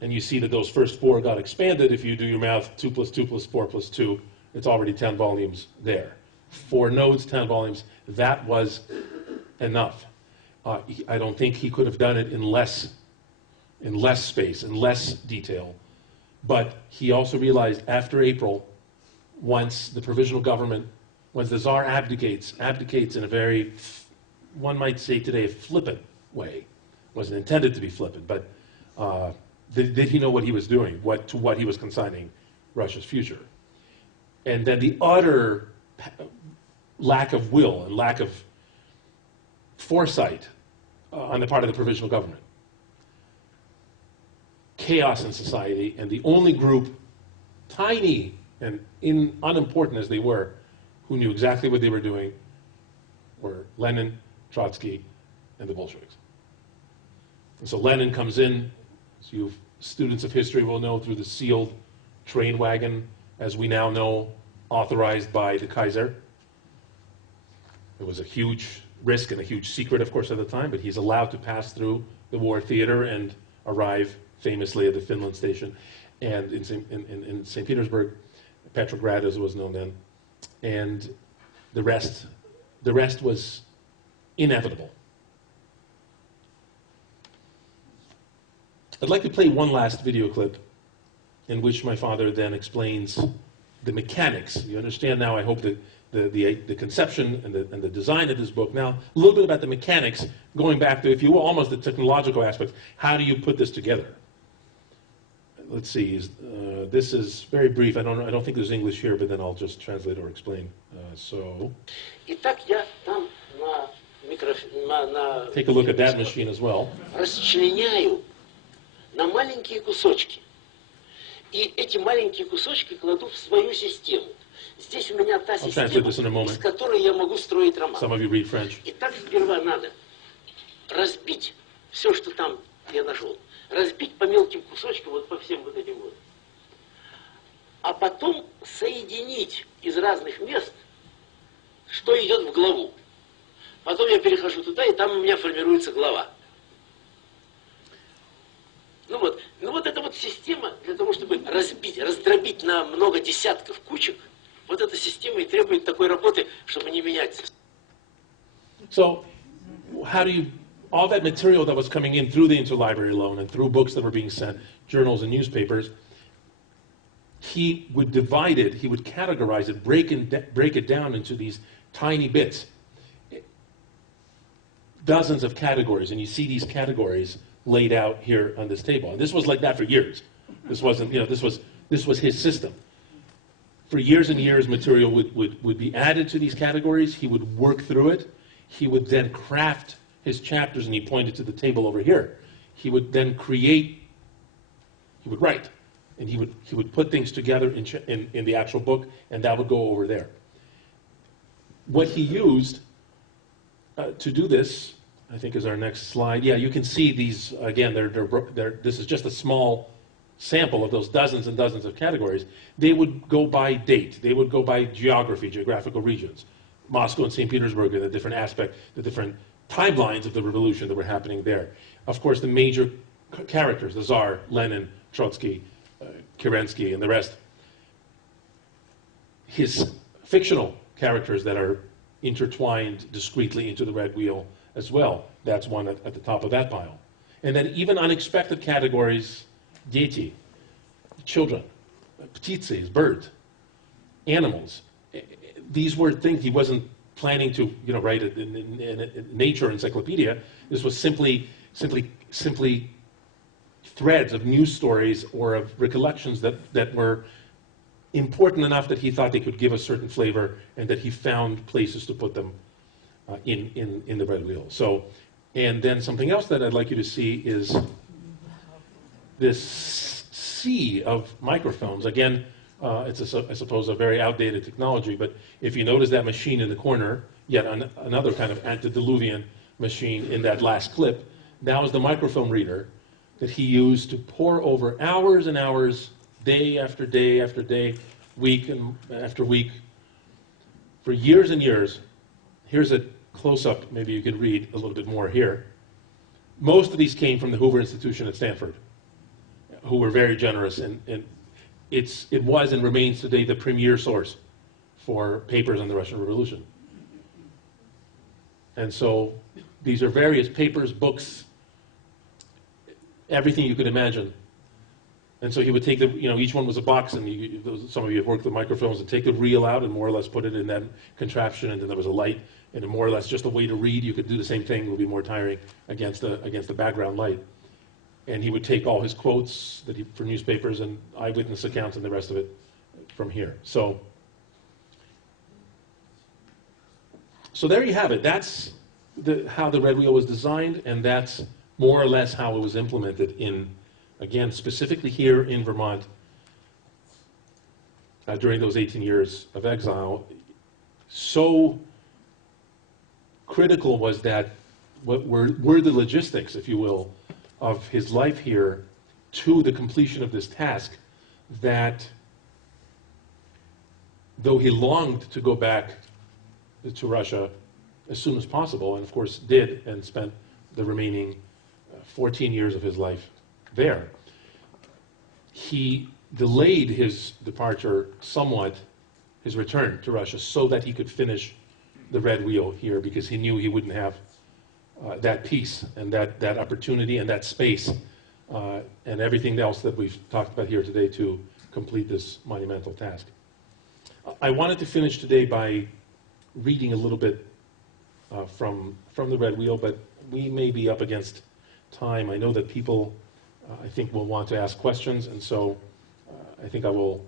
And you see that those first 4 got expanded. If you do your math, 2 plus 2 plus 4 plus 2, it's already 10 volumes there. 4 nodes, 10 volumes, that was enough. I don't think he could have done it in less space, in less detail. But he also realized after April, once the provisional government, once the Tsar abdicates in a very, one might say today, flippant way. Wasn't intended to be flippant, but did he know what he was doing, to what he was consigning Russia's future? And then the utter lack of will and lack of foresight on the part of the provisional government. Chaos in society, and the only group, tiny and unimportant as they were, who knew exactly what they were doing, were Lenin, Trotsky, and the Bolsheviks. And so Lenin comes in, as you students of history will know, through the sealed train wagon, as we now know, authorized by the Kaiser. It was a huge risk and a huge secret, of course, at the time, but he's allowed to pass through the war theater and arrive famously at the Finland station, and in St. Petersburg, Petrograd as it was known then, and the rest was inevitable. I'd like to play one last video clip in which my father then explains the mechanics. You understand now, I hope, the conception and the design of this book. Now, a little bit about the mechanics, going back to, if you will, almost the technological aspects. How do you put this together? Let's see. This is very brief. I don't think there's English here, but then I'll just translate or explain. Take a look at that machine as well. Расчленяю на маленькие кусочки. И эти маленькие кусочки кладу в свою систему. Здесь у меня та система, из которой я могу строить роман. И так сперва надо разбить все, что там я нашел. Разбить по мелким кусочкам, вот по всем вот этим вот. А потом соединить из разных мест, что идет в главу. Потом я перехожу туда, и там у меня формируется глава. Ну вот эта вот система, для того, чтобы раздробить на много десятков кучек, вот эта система и требует такой работы, чтобы не менять. So, how do you, all that material that was coming in through the interlibrary loan and through books that were being sent, journals and newspapers, he would divide it, he would categorize it, break it down into these tiny bits. Dozens of categories, and you see these categories laid out here on this table. And this was like that for years. This wasn't, this was his system. For years and years, material would be added to these categories. He would work through it. He would then craft his chapters, and he pointed to the table over here. He would then create, he would write, and he would put things together in the actual book, and that would go over there. What he used to do this, I think, is our next slide. Yeah, you can see these, again, this is just a small sample of those dozens and dozens of categories. They would go by date. They would go by geography, geographical regions. Moscow and St. Petersburg and the different aspect, the different timelines of the revolution that were happening there. Of course, the major characters, the Tsar, Lenin, Trotsky, Kerensky, and the rest. His fictional characters that are intertwined discreetly into the red wheel as well. That's one at the top of that pile. And then even unexpected categories, дети, children, птицы, birds, animals. These were things he wasn't planning to, write in a nature encyclopedia. This was simply threads of news stories or of recollections that were important enough that he thought they could give a certain flavor, and that he found places to put them in the red wheel. So, and then something else that I'd like you to see is this sea of microfilms. Again, it's, I suppose, a very outdated technology, but if you notice that machine in the corner, yet another kind of antediluvian machine in that last clip, that was the microfilm reader that he used to pour over hours and hours, day after day after day, week after week, for years and years. Here's a close-up, maybe you could read a little bit more here. Most of these came from the Hoover Institution at Stanford, who were very generous, and it was and remains today the premier source for papers on the Russian Revolution. And so These are various papers, books, everything you could imagine. And so he would take the, each one was a box, and some of you have worked with microfilms, and take the reel out and more or less put it in that contraption, and then there was a light, and more or less just a way to read. You could do the same thing, it would be more tiring against the background light. And he would take all his quotes for newspapers and eyewitness accounts and the rest of it from here. So there you have it. That's how the Red Wheel was designed, and that's more or less how it was implemented again, specifically here in Vermont during those 18 years of exile. So critical was that, what were the logistics, if you will, of his life here to the completion of this task, that though he longed to go back to Russia as soon as possible, and of course did, and spent the remaining 14 years of his life there, he delayed his departure somewhat, his return to Russia, so that he could finish the Red Wheel here, because he knew he wouldn't have that peace and that opportunity and that space and everything else that we've talked about here today to complete this monumental task. I wanted to finish today by reading a little bit from the Red Wheel, but we may be up against time. I know that people, I think, will want to ask questions, and so I think I will,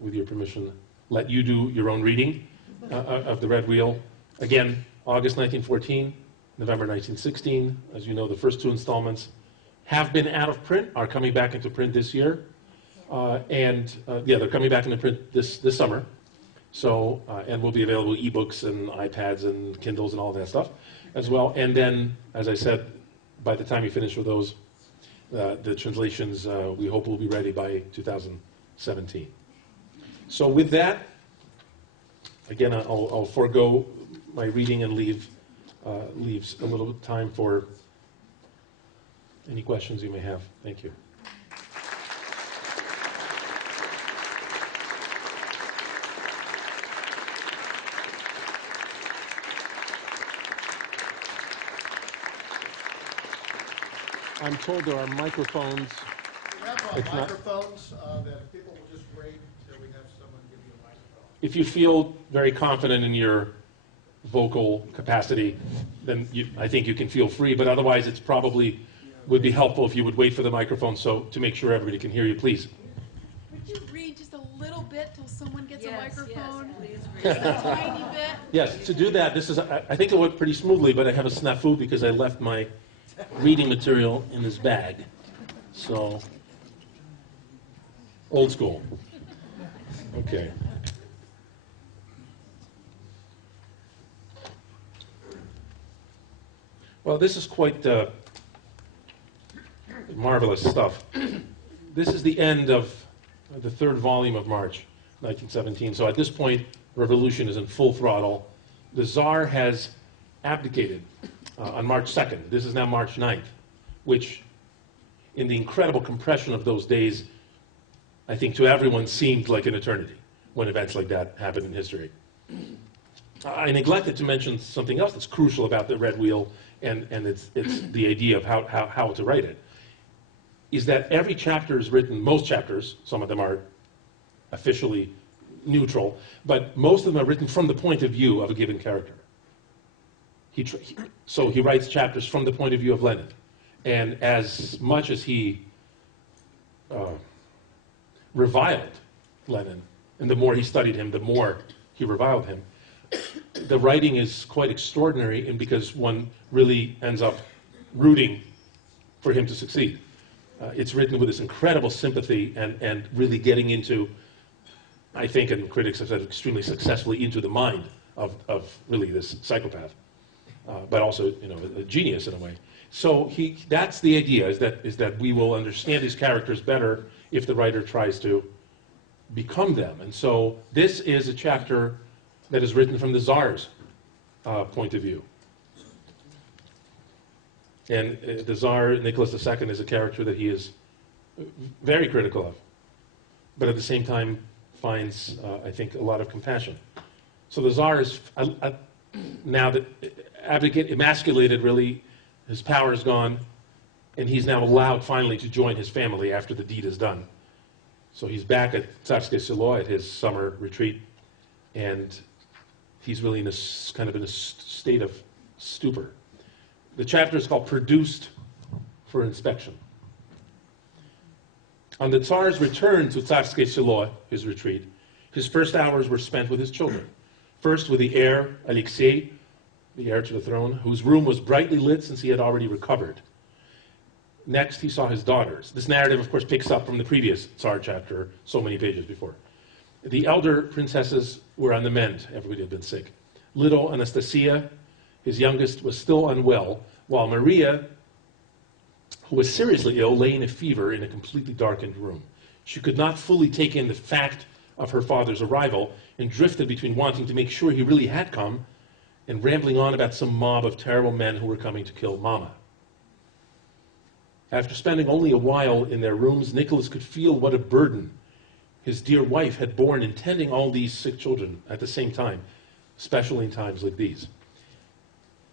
with your permission, let you do your own reading of the Red Wheel. Again, August 1914, November 1916. As you know, the first two installments have been out of print, are coming back into print this year. They're coming back into print this summer. So, and will be available ebooks and iPads and Kindles and all of that stuff as well. And then, as I said, by the time you finish with those, the translations, we hope will be ready by 2017. So with that, again, I'll forego my reading and leaves a little time for any questions you may have. Thank you. I'm told there are microphones. We have microphones that if people will just wait until we have someone give you a microphone. If you feel very confident in your vocal capacity, then I think you can feel free, but otherwise it's probably would be helpful if you would wait for the microphone to make sure everybody can hear you, please. Would you read just a little bit till someone gets a microphone? Yes, please Just a tiny bit? Yes, to do that, I think it went pretty smoothly, but I have a snafu because I left my reading material in this bag. So, old school. Okay. Well, this is quite marvelous stuff. This is the end of the third volume of March 1917. So at this point, revolution is in full throttle. The Tsar has abdicated on March 2nd. This is now March 9th, which, in the incredible compression of those days, I think to everyone seemed like an eternity when events like that happen in history. I neglected to mention something else that's crucial about the Red Wheel, and it's the idea of how to write it, is that every chapter is written, most chapters, some of them are officially neutral, but most of them are written from the point of view of a given character. So he writes chapters from the point of view of Lenin. And as much as he reviled Lenin, and the more he studied him, the more he reviled him, the writing is quite extraordinary, and because one really ends up rooting for him to succeed. It's written with this incredible sympathy and really getting into, I think, and critics have said extremely successfully, into the mind of really this psychopath. But also, a genius in a way. So that's the idea, is that we will understand these characters better if the writer tries to become them. And so this is a chapter that is written from the Tsar's point of view. And the Tsar, Nicholas II, is a character that he is very critical of, but at the same time finds, I think, a lot of compassion. So the Tsar is, now that, emasculated, really. His power is gone, and he's now allowed finally to join his family after the deed is done. So he's back at Tsarskoye Selo at his summer retreat, and he's really in a kind of in a state of stupor. The chapter is called Produced for Inspection. On the Tsar's return to Tsarskoye Selo, his retreat, his first hours were spent with his children. First with the heir, Alexei, the heir to the throne, whose room was brightly lit since he had already recovered. Next, he saw his daughters. This narrative, of course, picks up from the previous Tsar chapter, so many pages before. The elder princesses were on the mend. Everybody had been sick. Little Anastasia, his youngest, was still unwell, while Maria, who was seriously ill, lay in a fever in a completely darkened room. She could not fully take in the fact of her father's arrival and drifted between wanting to make sure he really had come and rambling on about some mob of terrible men who were coming to kill Mama. After spending only a while in their rooms, Nicholas could feel what a burden his dear wife had borne in tending all these sick children at the same time, especially in times like these.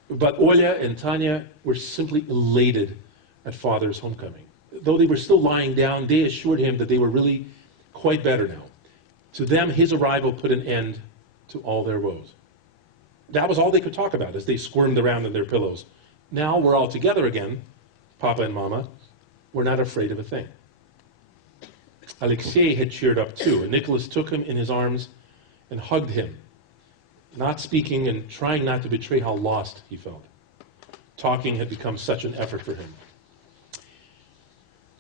But Olya and Tanya were simply elated at father's homecoming. Though they were still lying down, they assured him that they were really quite better now. To them, his arrival put an end to all their woes. That was all they could talk about as they squirmed around in their pillows. Now we're all together again, Papa and Mama. We're not afraid of a thing. Alexei had cheered up too, and Nicholas took him in his arms and hugged him, not speaking and trying not to betray how lost he felt. Talking had become such an effort for him.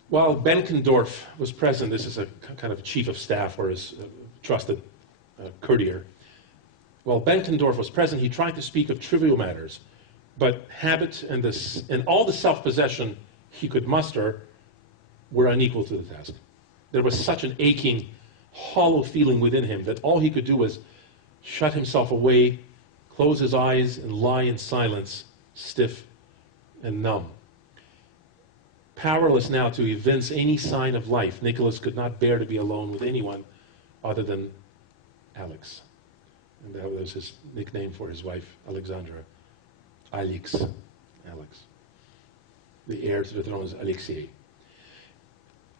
While Benkendorf was present, this is a kind of chief of staff or his trusted courtier. While Benkendorf was present, he tried to speak of trivial matters, but habit and all the self-possession he could muster were unequal to the task. There was such an aching, hollow feeling within him that all he could do was shut himself away, close his eyes, and lie in silence, stiff and numb. Powerless now to evince any sign of life, Nicholas could not bear to be alone with anyone other than Alex. And that was his nickname for his wife, Alexandra. Alex. The heir to the throne is Alexei.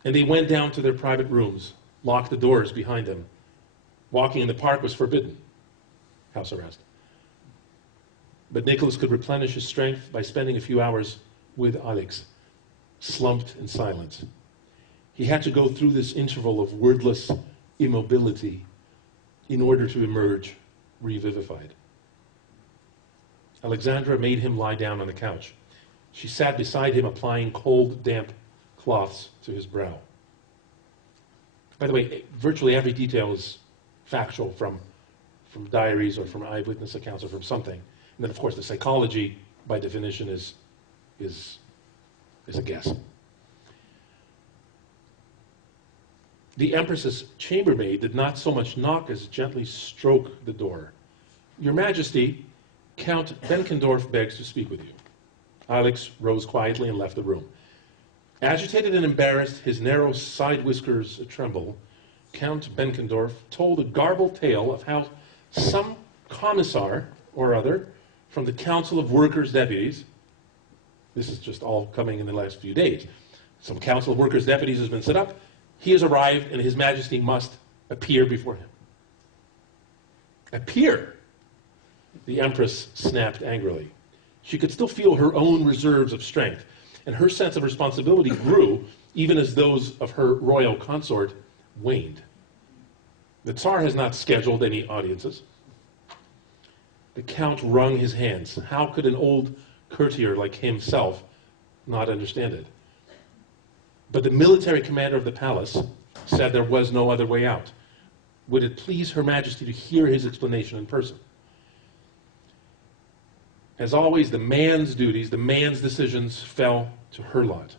And they went down to their private rooms, locked the doors behind them. Walking in the park was forbidden. House arrest. But Nicholas could replenish his strength by spending a few hours with Alex, slumped in silence. He had to go through this interval of wordless immobility in order to emerge revivified. Alexandra made him lie down on the couch. She sat beside him, applying cold, damp cloths to his brow. By the way, virtually every detail is factual from diaries or from eyewitness accounts or from something. And then, of course, the psychology, by definition, is a guess. The Empress's chambermaid did not so much knock as gently stroke the door. Your Majesty, Count Benkendorf begs to speak with you. Alex rose quietly and left the room. Agitated and embarrassed, his narrow side whiskers a-tremble, Count Benkendorf told a garbled tale of how some commissar or other from the Council of Workers' Deputies, this is just all coming in the last few days, some Council of Workers' Deputies has been set up, he has arrived and His Majesty must appear before him. Appear? The Empress snapped angrily. She could still feel her own reserves of strength, and her sense of responsibility grew even as those of her royal consort waned. The Tsar has not scheduled any audiences. The Count wrung his hands. How could an old courtier like himself not understand it? But the military commander of the palace said there was no other way out. Would it please Her Majesty to hear his explanation in person? As always, the man's duties, the man's decisions fell to her lot.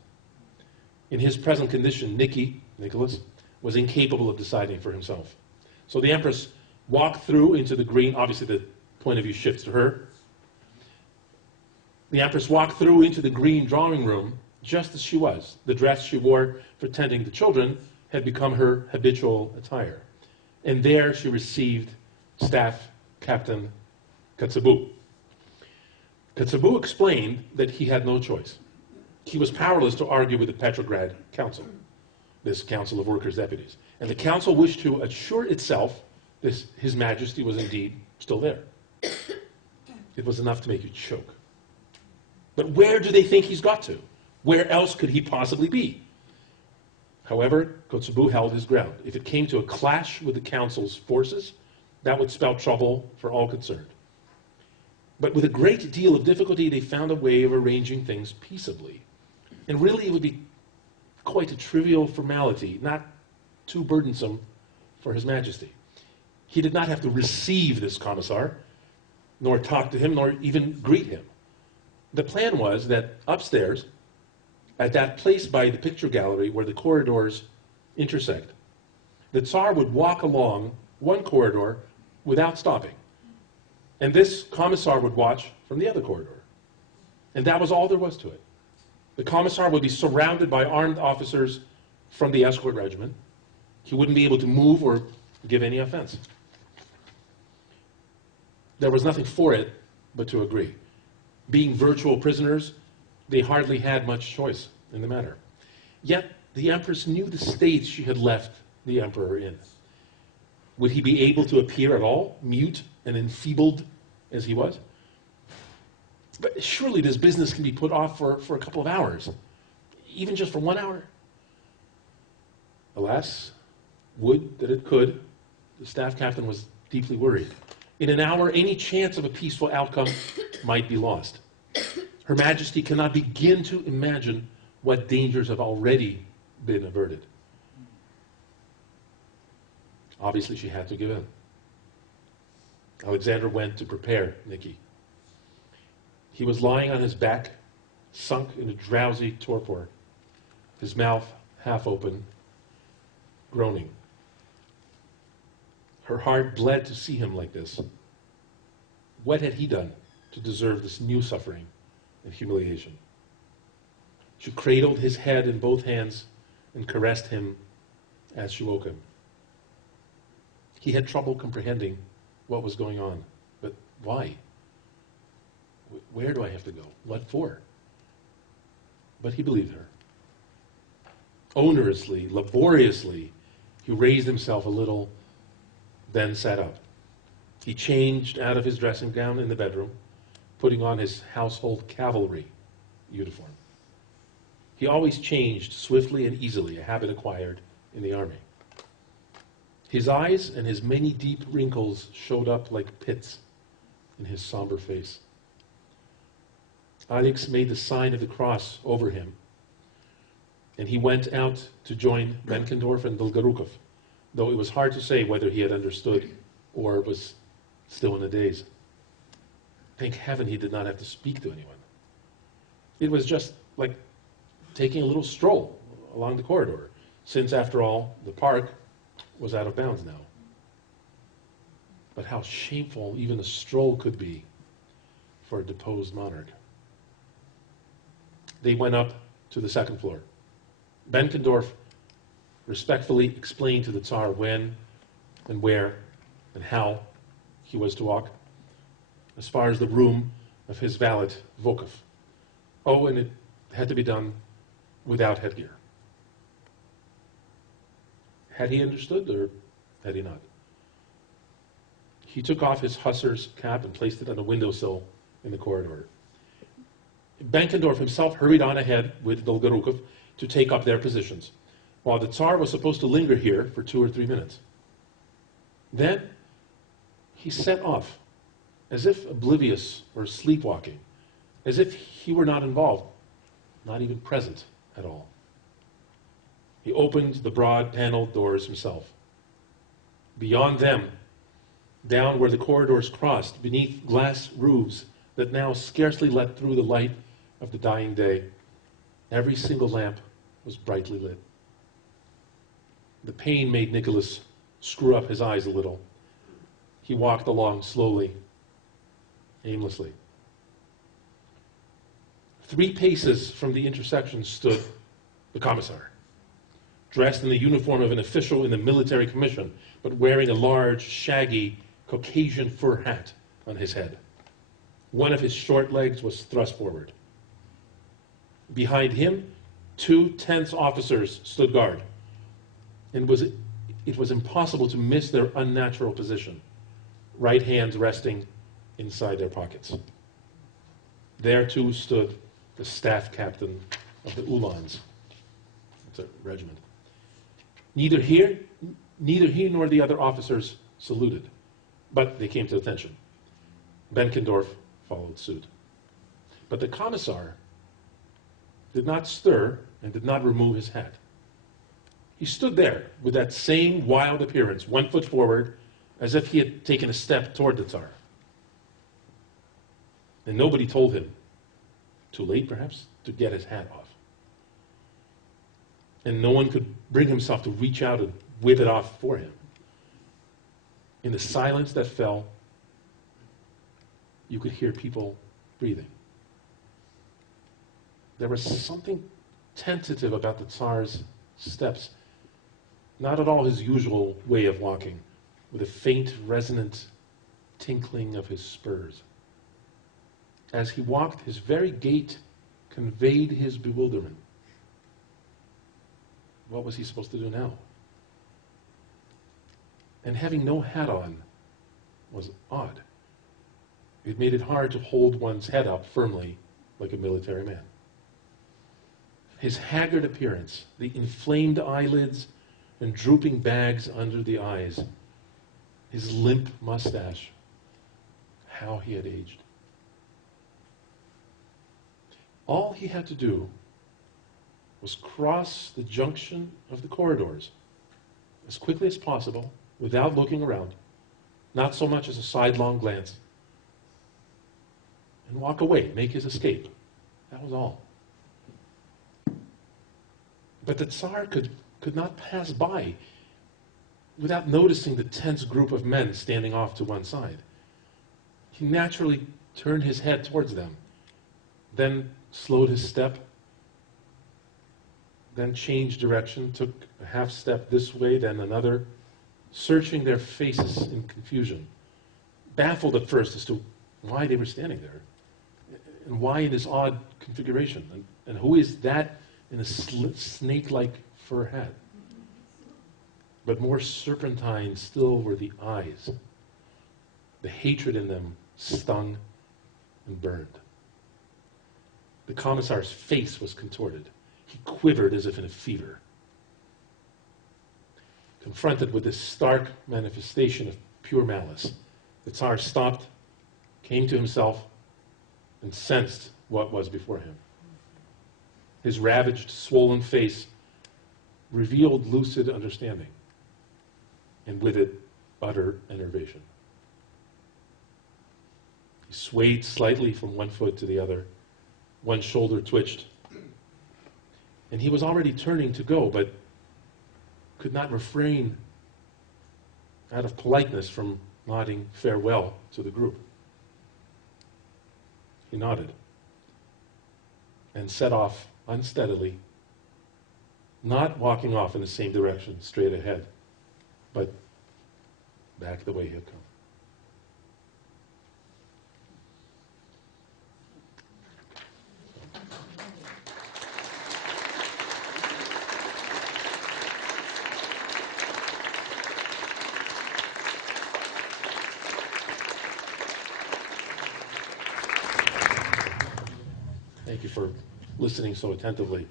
In his present condition, Nicholas, was incapable of deciding for himself. So the Empress walked through into the green, obviously the point of view shifts to her. The Empress walked through into the green drawing room just as she was. The dress she wore for tending the children had become her habitual attire. And there she received Staff Captain Kotzebue. Kotzebue explained that he had no choice. He was powerless to argue with the Petrograd Council, this Council of Workers' Deputies. And the council wished to assure itself that His Majesty was indeed still there. It was enough to make you choke. But where do they think he's got to? Where else could he possibly be? However, Kotzebue held his ground. If it came to a clash with the council's forces, that would spell trouble for all concerned. But with a great deal of difficulty, they found a way of arranging things peaceably. And really, it would be quite a trivial formality, not too burdensome for His Majesty. He did not have to receive this commissar, nor talk to him, nor even greet him. The plan was that upstairs, at that place by the picture gallery where the corridors intersect, the Tsar would walk along one corridor without stopping. And this commissar would watch from the other corridor. And that was all there was to it. The commissar would be surrounded by armed officers from the escort regiment. He wouldn't be able to move or give any offense. There was nothing for it but to agree. Being virtual prisoners, they hardly had much choice in the matter. Yet the Empress knew the state she had left the Emperor in. Would he be able to appear at all, mute and enfeebled as he was? But surely this business can be put off for a couple of hours, even just for 1 hour. Alas, would that it could. The staff captain was deeply worried. In an hour, any chance of a peaceful outcome might be lost. Her Majesty cannot begin to imagine what dangers have already been averted. Obviously, she had to give in. Alexander went to prepare Nicky. He was lying on his back, sunk in a drowsy torpor, his mouth half open, groaning. Her heart bled to see him like this. What had he done to deserve this new suffering and humiliation? She cradled his head in both hands and caressed him as she woke him. He had trouble comprehending what was going on. But why? Where do I have to go? What for? But he believed her. Onerously, laboriously, he raised himself a little, then sat up. He changed out of his dressing gown in the bedroom, putting on his household cavalry uniform. He always changed swiftly and easily, a habit acquired in the army. His eyes and his many deep wrinkles showed up like pits in his somber face. Alex made the sign of the cross over him, and he went out to join Benkendorf and Dolgorukov, though it was hard to say whether he had understood or was still in a daze. Thank heaven he did not have to speak to anyone. It was just like taking a little stroll along the corridor, since, after all, the park was out of bounds now. But how shameful even a stroll could be for a deposed monarch. They went up to the second floor. Benkendorf respectfully explained to the Tsar when and where and how he was to walk, as far as the room of his valet, Vokov. Oh, and it had to be done without headgear. Had he understood, or had he not? He took off his hussar's cap and placed it on a windowsill in the corridor. Benkendorf himself hurried on ahead with Dolgorukov to take up their positions, while the Tsar was supposed to linger here for 2 or 3 minutes. Then he set off, as if oblivious or sleepwalking, as if he were not involved, not even present at all. He opened the broad paneled doors himself. Beyond them, down where the corridors crossed, beneath glass roofs that now scarcely let through the light of the dying day, every single lamp was brightly lit. The pain made Nicholas screw up his eyes a little. He walked along slowly, aimlessly. 3 paces from the intersection stood the commissar, dressed in the uniform of an official in the military commission, but wearing a large, shaggy, Caucasian fur hat on his head. One of his short legs was thrust forward. Behind him, 2 tense officers stood guard. And it was impossible to miss their unnatural position, right hands resting inside their pockets. There too stood the staff captain of the Uhlans. It's a regiment. Neither he nor the other officers saluted, but they came to attention. Benkendorf followed suit. But the commissar did not stir and did not remove his hat. He stood there with that same wild appearance, 1 foot forward, as if he had taken a step toward the Tsar. And nobody told him, too late perhaps, to get his hat off. And no one could bring himself to reach out and whip it off for him. In the silence that fell, you could hear people breathing. There was something tentative about the Tsar's steps, not at all his usual way of walking, with a faint, resonant tinkling of his spurs. As he walked, his very gait conveyed his bewilderment. What was he supposed to do now? And having no hat on was odd. It made it hard to hold one's head up firmly like a military man. His haggard appearance, the inflamed eyelids and drooping bags under the eyes, his limp mustache, how he had aged. All he had to do was cross the junction of the corridors as quickly as possible without looking around, not so much as a sidelong glance, and walk away, make his escape. That was all. But the Tsar could not pass by without noticing the tense group of men standing off to one side. He naturally turned his head towards them, then slowed his step, then changed direction, took a half step this way, then another, searching their faces in confusion, baffled at first as to why they were standing there, and why in this odd configuration, and who is that in a snake-like fur hat. But more serpentine still were the eyes. The hatred in them stung and burned. The commissar's face was contorted. He quivered as if in a fever. Confronted with this stark manifestation of pure malice, the Tsar stopped, came to himself, and sensed what was before him. His ravaged, swollen face revealed lucid understanding, and with it, utter enervation. He swayed slightly from one foot to the other. One shoulder twitched. And he was already turning to go, but could not refrain out of politeness from nodding farewell to the group. He nodded and set off unsteadily, not walking off in the same direction straight ahead, but back the way he had come. Thank you for listening so attentively.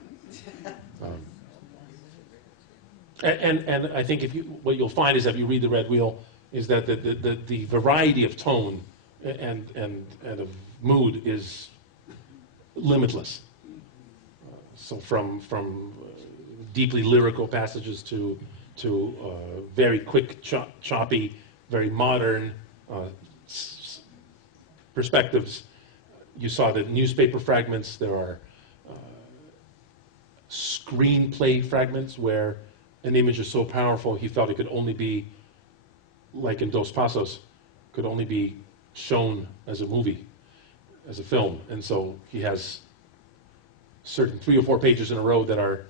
And I think what you'll find is, if you read the Red Wheel, is that the variety of tone and of mood is limitless. So from deeply lyrical passages to very quick, choppy, very modern perspectives. You saw the newspaper fragments. There are screenplay fragments where an image is so powerful he felt it could only be, like in Dos Passos, could only be shown as a movie, as a film. And so he has certain 3 or 4 pages in a row that are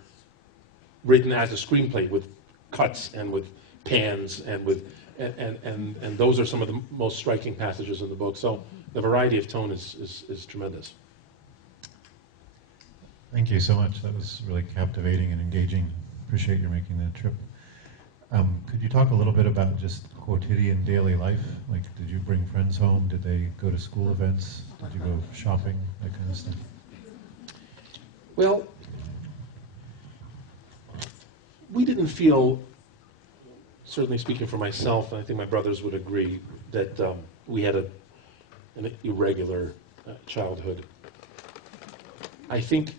written as a screenplay with cuts and with pans and with and those are some of the most striking passages in the book. So the variety of tone is tremendous. Thank you so much. That was really captivating and engaging. Appreciate your making that trip. Could you talk a little bit about just quotidian daily life? Like, did you bring friends home? Did they go to school events? Did you go shopping? That kind of stuff. Well, we didn't feel, certainly speaking for myself, and I think my brothers would agree, that we had an irregular childhood. I think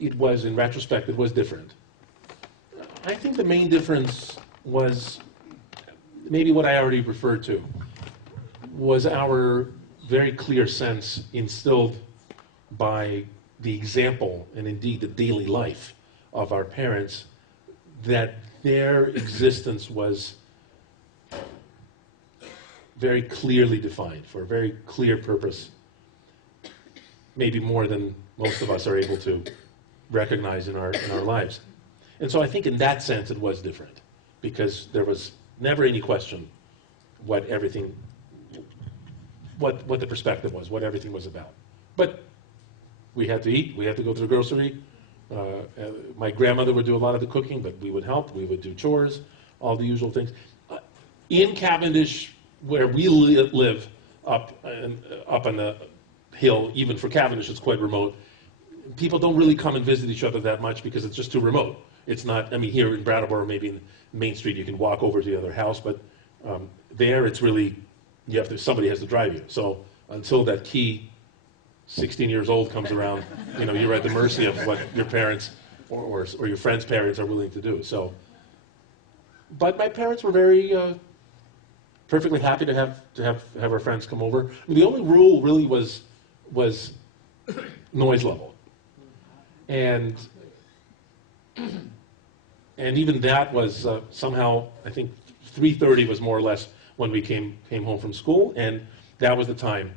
it was, in retrospect, it was different. I think the main difference was maybe what I already referred to, was our very clear sense instilled by the example and indeed the daily life of our parents that their existence was very clearly defined for a very clear purpose, maybe more than most of us are able to recognize in our lives. And so I think in that sense it was different, because there was never any question what the perspective was, what everything was about. But we had to eat, we had to go to the grocery. My grandmother would do a lot of the cooking, but we would help, we would do chores, all the usual things. In Cavendish, where we live up on the hill, even for Cavendish it's quite remote, people don't really come and visit each other that much because it's just too remote. It's not, I mean, here in Brattleboro, maybe in Main Street, you can walk over to the other house, but there it's really, somebody has to drive you. So until that key 16 years old comes around, you're at the mercy of what your parents or your friends' parents are willing to do. So, but my parents were very perfectly happy to have our friends come over. The only rule really was noise level, and even that was somehow, I think 3:30 was more or less when we came home from school, and that was the time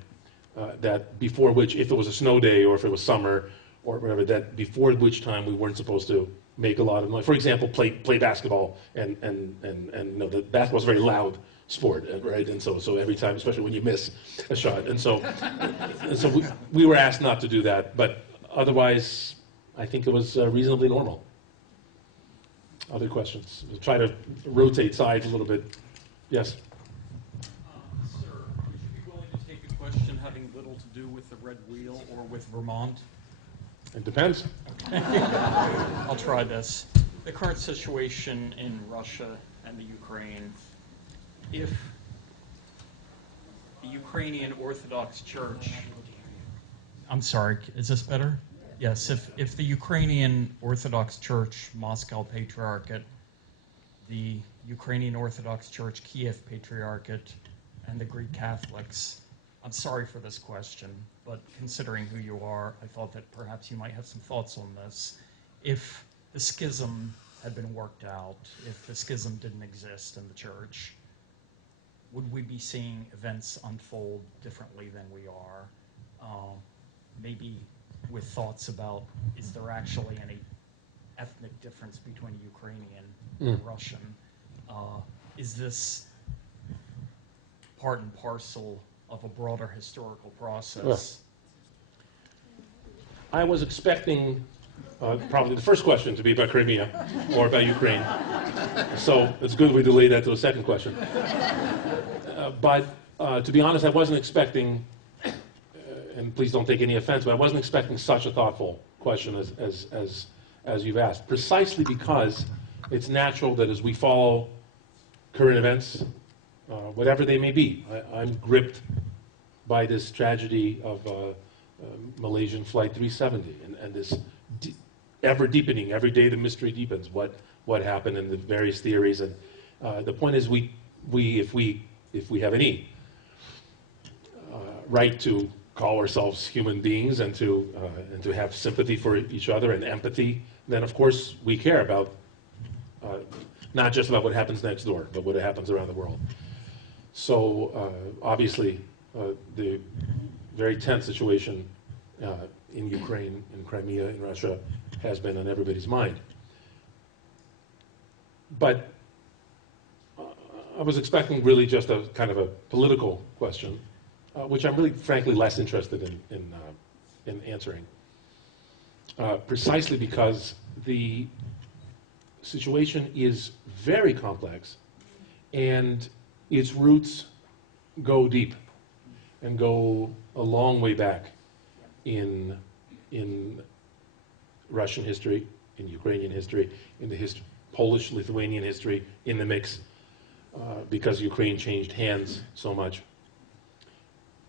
that before which, if it was a snow day or if it was summer or whatever, that before which time we weren't supposed to make a lot of noise. For example, play basketball, and the basketball's a very loud sport, right? And so every time, especially when you miss a shot, and so we were asked not to do that, but otherwise, I think it was reasonably normal. Other questions? We'll try to rotate sides a little bit. Yes? Sir, would you be willing to take a question having little to do with the Red Wheel or with Vermont? It depends. Okay. I'll try this. The current situation in Russia and the Ukraine, if the Ukrainian Orthodox Church... I'm sorry, is this better? Yes, if the Ukrainian Orthodox Church, Moscow Patriarchate, the Ukrainian Orthodox Church, Kiev Patriarchate, and the Greek Catholics, I'm sorry for this question, but considering who you are, I thought that perhaps you might have some thoughts on this. If the schism had been worked out, if the schism didn't exist in the church, would we be seeing events unfold differently than we are? Maybe with thoughts about, is there actually any ethnic difference between Ukrainian and Russian? Is this part and parcel of a broader historical process? Well, I was expecting probably the first question to be about Crimea or about Ukraine. So it's good we delayed that to a second question. But to be honest, I wasn't expecting, and please don't take any offense, but I wasn't expecting such a thoughtful question as you've asked, precisely because it's natural that as we follow current events, whatever they may be, I'm gripped by this tragedy of Malaysian Flight 370 and this ever deepening, every day the mystery deepens, what happened and the various theories. And the point is if we have any right to call ourselves human beings and to have sympathy for each other and empathy, then of course we care about not just about what happens next door, but what happens around the world. So obviously the very tense situation in Ukraine, in Crimea, in Russia has been on everybody's mind. But I was expecting really just a kind of a political question. which I'm really, frankly, less interested in answering, precisely because the situation is very complex, and its roots go deep and go a long way back in Russian history, in Ukrainian history, in the Polish-Lithuanian history, in the mix, because Ukraine changed hands so much.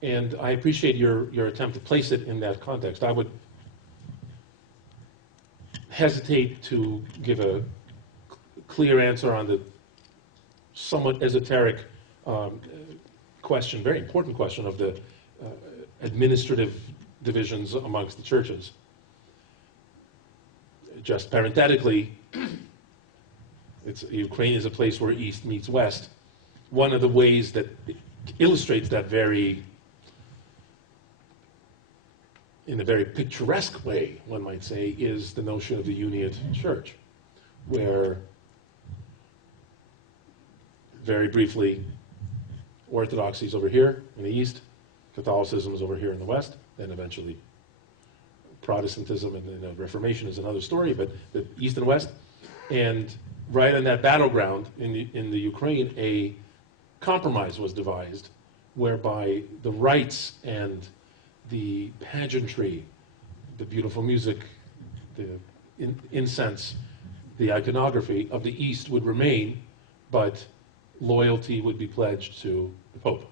And I appreciate your attempt to place it in that context. I would hesitate to give a clear answer on the somewhat esoteric question, very important question of the administrative divisions amongst the churches. Just parenthetically, Ukraine is a place where East meets West. One of the ways that illustrates that in a very picturesque way, one might say, is the notion of the Uniate Church, where, very briefly, Orthodoxy is over here in the East, Catholicism is over here in the West, then eventually Protestantism and the Reformation is another story, but the East and West. And right on that battleground in the Ukraine, a compromise was devised whereby the rites and the pageantry, the beautiful music, the incense, the iconography of the East would remain, but loyalty would be pledged to the Pope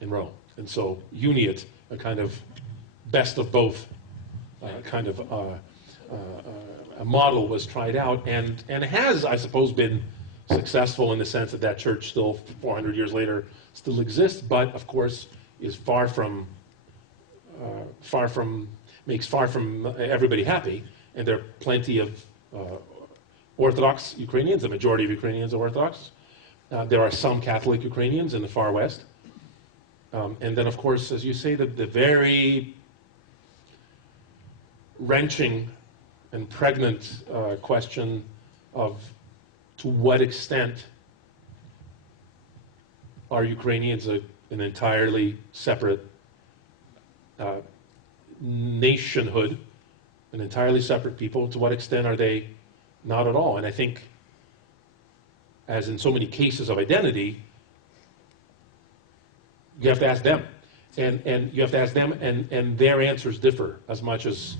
in Rome. And so Uniate, a kind of best of both a model, was tried out and has, I suppose, been successful in the sense that that church still, 400 years later, still exists, but of course is far from makes everybody happy. And there are plenty of Orthodox Ukrainians. The majority of Ukrainians are Orthodox. There are some Catholic Ukrainians in the far west. And then, of course, as you say, the very wrenching and pregnant question of to what extent are Ukrainians an entirely separate nationhood, an entirely separate people? To what extent are they not at all? And I think, as in so many cases of identity, you have to ask them, and you have to ask them, and their answers differ as much as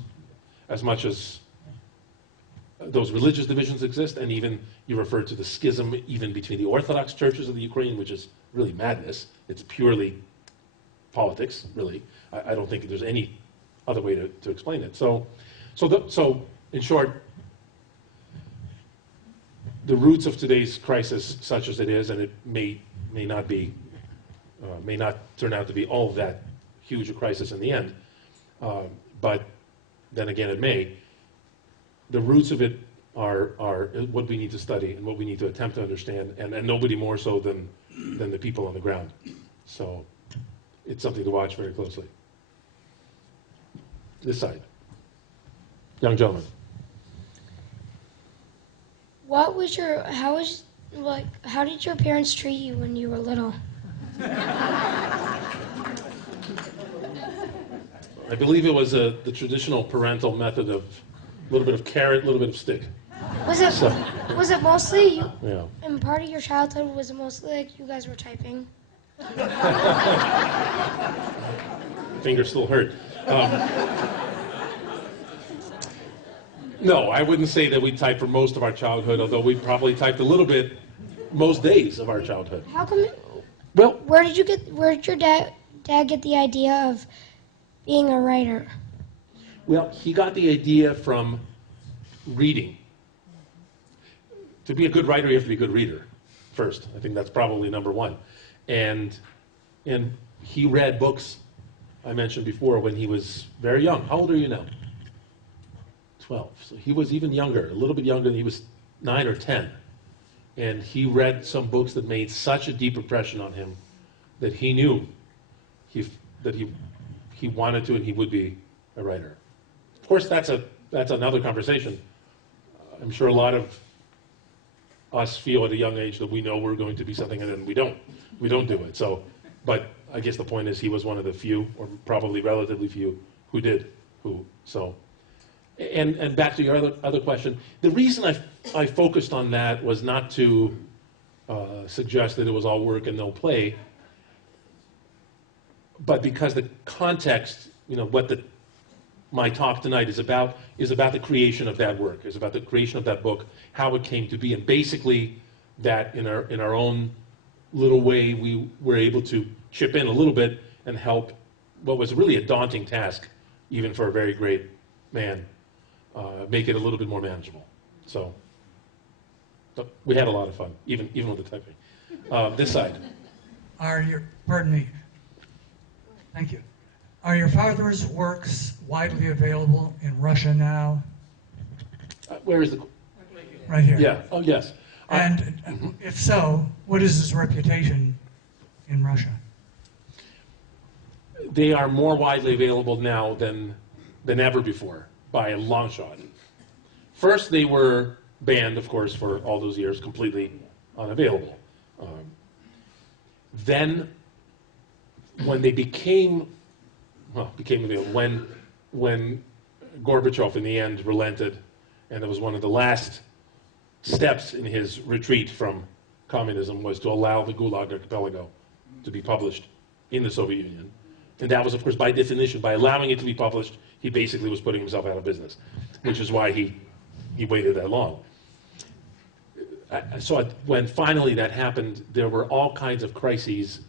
those religious divisions exist, and even you referred to the schism even between the Orthodox churches of the Ukraine, which is really madness. It's purely politics, really. I don't think there's any other way to explain it. So in short, the roots of today's crisis, such as it is, and it may not turn out to be all of that huge a crisis in the end, but then again it may. The roots of it are what we need to study and what we need to attempt to understand, and nobody more so than the people on the ground. So it's something to watch very closely. This side. Young gentleman. How did your parents treat you when you were little? I believe it was the traditional parental method of a little bit of carrot, a little bit of stick. Was it mostly you? Yeah. And part of your childhood, was it mostly like you guys were typing? Fingers still hurt. No, I wouldn't say that we typed for most of our childhood, although we probably typed a little bit most days of our childhood. How come? Well, where did your dad get the idea of being a writer? Well, he got the idea from reading. To be a good writer, you have to be a good reader first. I think that's probably number one. And he read books, I mentioned before, when he was very young. How old are you now? 12. So he was even younger, a little bit younger. He was 9 or 10. And he read some books that made such a deep impression on him that he knew that he wanted to and he would be a writer. Of course, that's another conversation. I'm sure a lot of us feel at a young age that we know we're going to be something and then we don't do it. So, but I guess the point is he was one of the few, or probably relatively few, who did. So, and back to your other question, the reason I focused on that was not to suggest that it was all work and no play, but because the context, what my talk tonight is about the creation of that work, is about the creation of that book, how it came to be, and basically that in our own little way we were able to chip in a little bit and help what was really a daunting task, even for a very great man, make it a little bit more manageable. So we had a lot of fun, even with the typing. This side. Pardon me. Thank you. Are your father's works widely available in Russia now? Where is the? Right here. Yeah. Oh, yes. And if so, what is his reputation in Russia? They are more widely available now than ever before, by a long shot. First, they were banned, of course, for all those years, completely unavailable. Then, when they became available, when Gorbachev in the end relented, and it was one of the last steps in his retreat from communism was to allow the Gulag Archipelago to be published in the Soviet Union. And that was, of course, by definition, by allowing it to be published, he basically was putting himself out of business, which is why he waited that long. So when finally that happened, there were all kinds of crises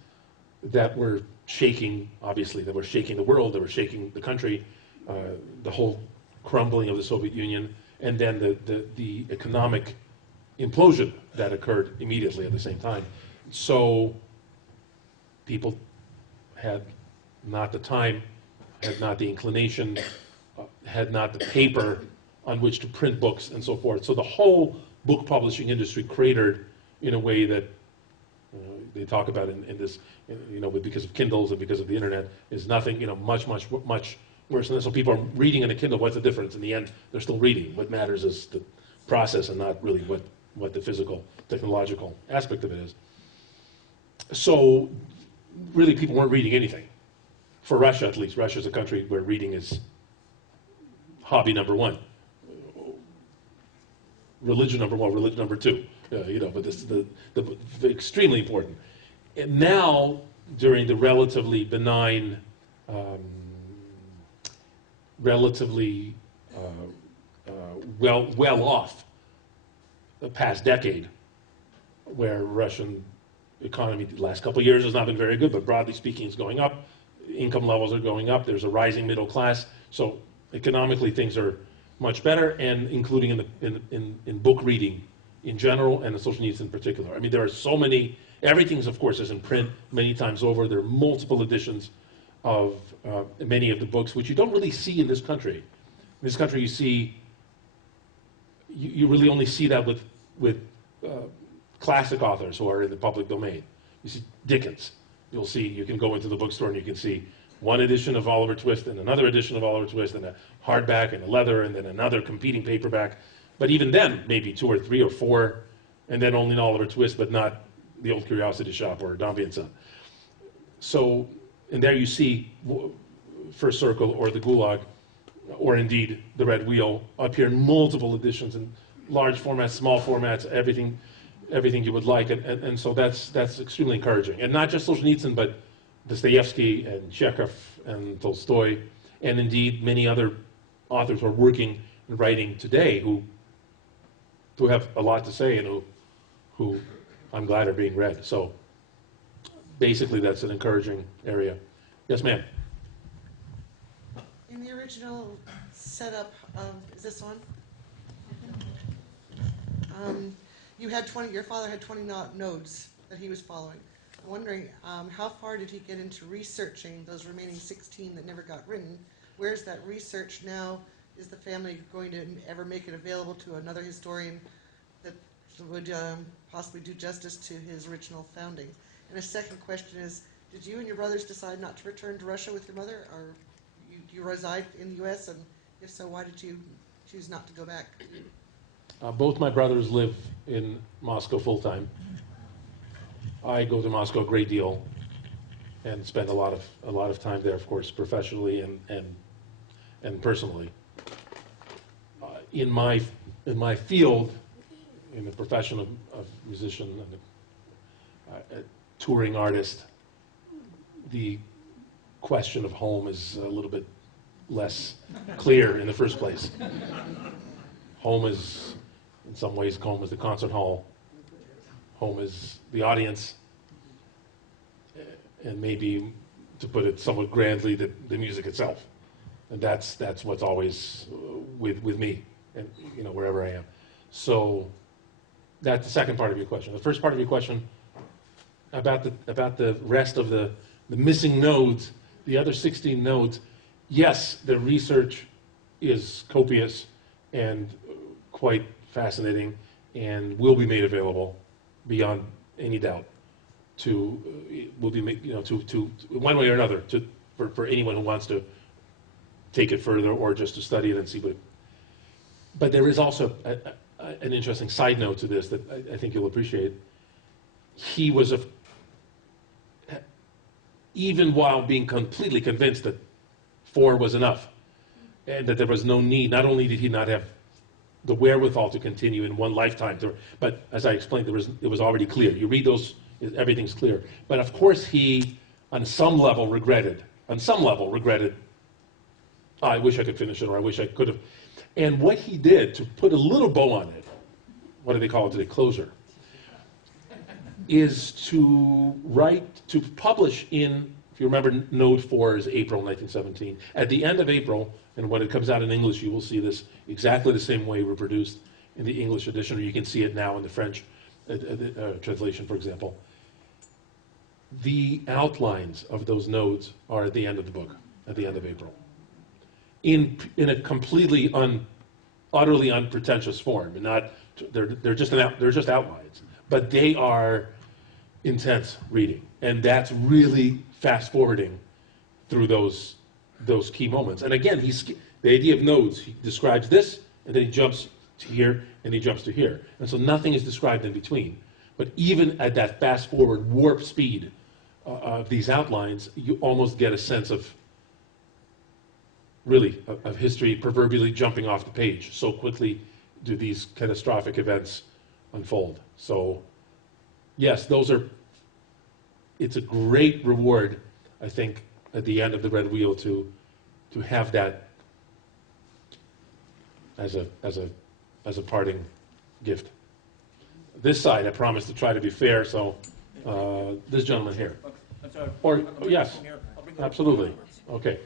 that were shaking, obviously, that were shaking the world, that were shaking the country, the whole crumbling of the Soviet Union, and then the economic implosion that occurred immediately at the same time. So people had not the time, had not the inclination, had not the paper on which to print books and so forth. So the whole book publishing industry cratered in a way that they talk about in this, because of Kindles and because of the internet, is nothing, much worse than that. So people are reading in a Kindle. What's the difference? In the end, they're still reading. What matters is the process and not really what the physical, technological aspect of it is. So really people weren't reading anything. For Russia, at least. Russia is a country where reading is hobby number one. Religion number one, religion number two. But this is the extremely important. And now, during the relatively benign, relatively well off the past decade, where Russian economy the last couple of years has not been very good, but broadly speaking, it's going up. Income levels are going up. There's a rising middle class. So economically, things are much better, and including in book reading in general, and in Solzhenitsyn in particular. I mean, there are so many. Everything's, of course, is in print many times over. There are multiple editions of many of the books, which you don't really see in this country. In this country, you see. You really only see that with classic authors who are in the public domain. You see Dickens. You can go into the bookstore and you can see one edition of Oliver Twist and another edition of Oliver Twist and a hardback and a leather and then another competing paperback. But even then, maybe 2 or 3 or 4, and then only an Oliver Twist, but not the Old Curiosity Shop or Dombey and Son. So, and there you see First Circle or the Gulag, or indeed the Red Wheel, appear in multiple editions in large formats, small formats, everything you would like, and so that's extremely encouraging. And not just Solzhenitsyn, but Dostoevsky and Chekhov and Tolstoy, and indeed many other authors who are working and writing today who have a lot to say and who I'm glad are being read. So basically that's an encouraging area. Yes, ma'am. In the original setup of, is this on? You had your father had 20 nodes that he was following. I'm wondering how far did he get into researching those remaining 16 that never got written? Where's that research now? Is the family going to ever make it available to another historian that would possibly do justice to his original founding? And a second question is, did you and your brothers decide not to return to Russia with your mother, or do you reside in the U.S., and if so, why did you choose not to go back? Both my brothers live in Moscow full-time. I go to Moscow a great deal. and spent a lot of time there, of course, professionally and personally. In my field, in the profession of musician and a touring artist, the question of home is a little bit less clear in the first place. Home is, in some ways, home is the concert hall. Home is the audience. And maybe, to put it somewhat grandly, the music itself. And that's what's always with me, and wherever I am. So that's the second part of your question. The first part of your question about the rest of the missing nodes, the other 16 nodes. Yes, the research is copious and quite fascinating, and will be made available beyond any doubt. Will be made, to one way or another, for anyone who wants to take it further or just to study it and see what. But there is also an interesting side note to this that I think you'll appreciate. He was even while being completely convinced that 4 was enough, and that there was no need. Not only did he not have the wherewithal to continue in one lifetime, but as I explained, it was already clear. You read those, everything's clear. But of course, he, on some level, regretted. I wish I could finish it, or I wish I could have. And what he did to put a little bow on it, what do they call it today? Closure. Is to publish in, if you remember, Node 4 is April 1917. At the end of April, and when it comes out in English, you will see this exactly the same way reproduced in the English edition, or you can see it now in the French translation, for example. The outlines of those nodes are at the end of the book, at the end of April. In a completely utterly unpretentious form, and they're just outlines, but they are intense reading, and that's really fast forwarding through those key moments. And again, the idea of nodes. He describes this, and then he jumps to here, and he jumps to here, and so nothing is described in between. But even at that fast forward warp speed of these outlines, you almost get a sense of history proverbially jumping off the page. So quickly do these catastrophic events unfold. So yes, it's a great reward, I think, at the end of the Red Wheel to have that as a parting gift. This side, I promise to try to be fair, so this gentleman here. Yes, absolutely. Okay.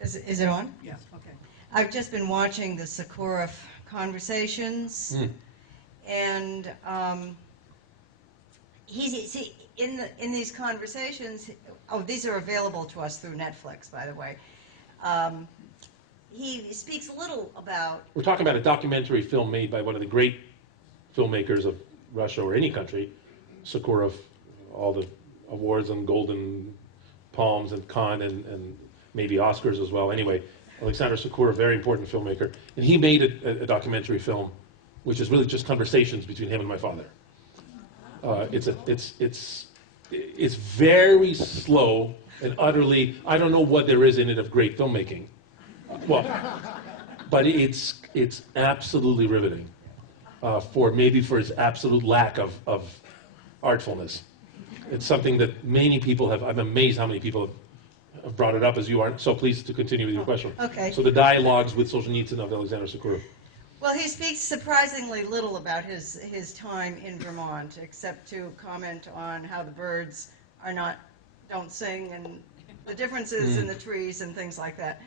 Is it on? Yeah. Okay. I've just been watching the Sakharov conversations, and in these conversations. Oh, these are available to us through Netflix, by the way. He speaks a little about. We're talking about a documentary film made by one of the great filmmakers of Russia or any country, Sakharov, all the awards and Golden Palms and Cannes and maybe Oscars as well. Anyway, Aleksandr Solzhenitsyn, very important filmmaker, and he made a documentary film, which is really just conversations between him and my father. It's very slow and utterly. I don't know what there is in it of great filmmaking. Well, but it's absolutely riveting. For its absolute lack of artfulness. It's something that many people have. I'm amazed how many people have brought it up, as you are. So pleased to continue with your question. Okay. So the dialogues with Solzhenitsyn of Aleksandr Solzhenitsyn. Well, he speaks surprisingly little about his time in Vermont, except to comment on how the birds don't sing, and the differences in the trees and things like that.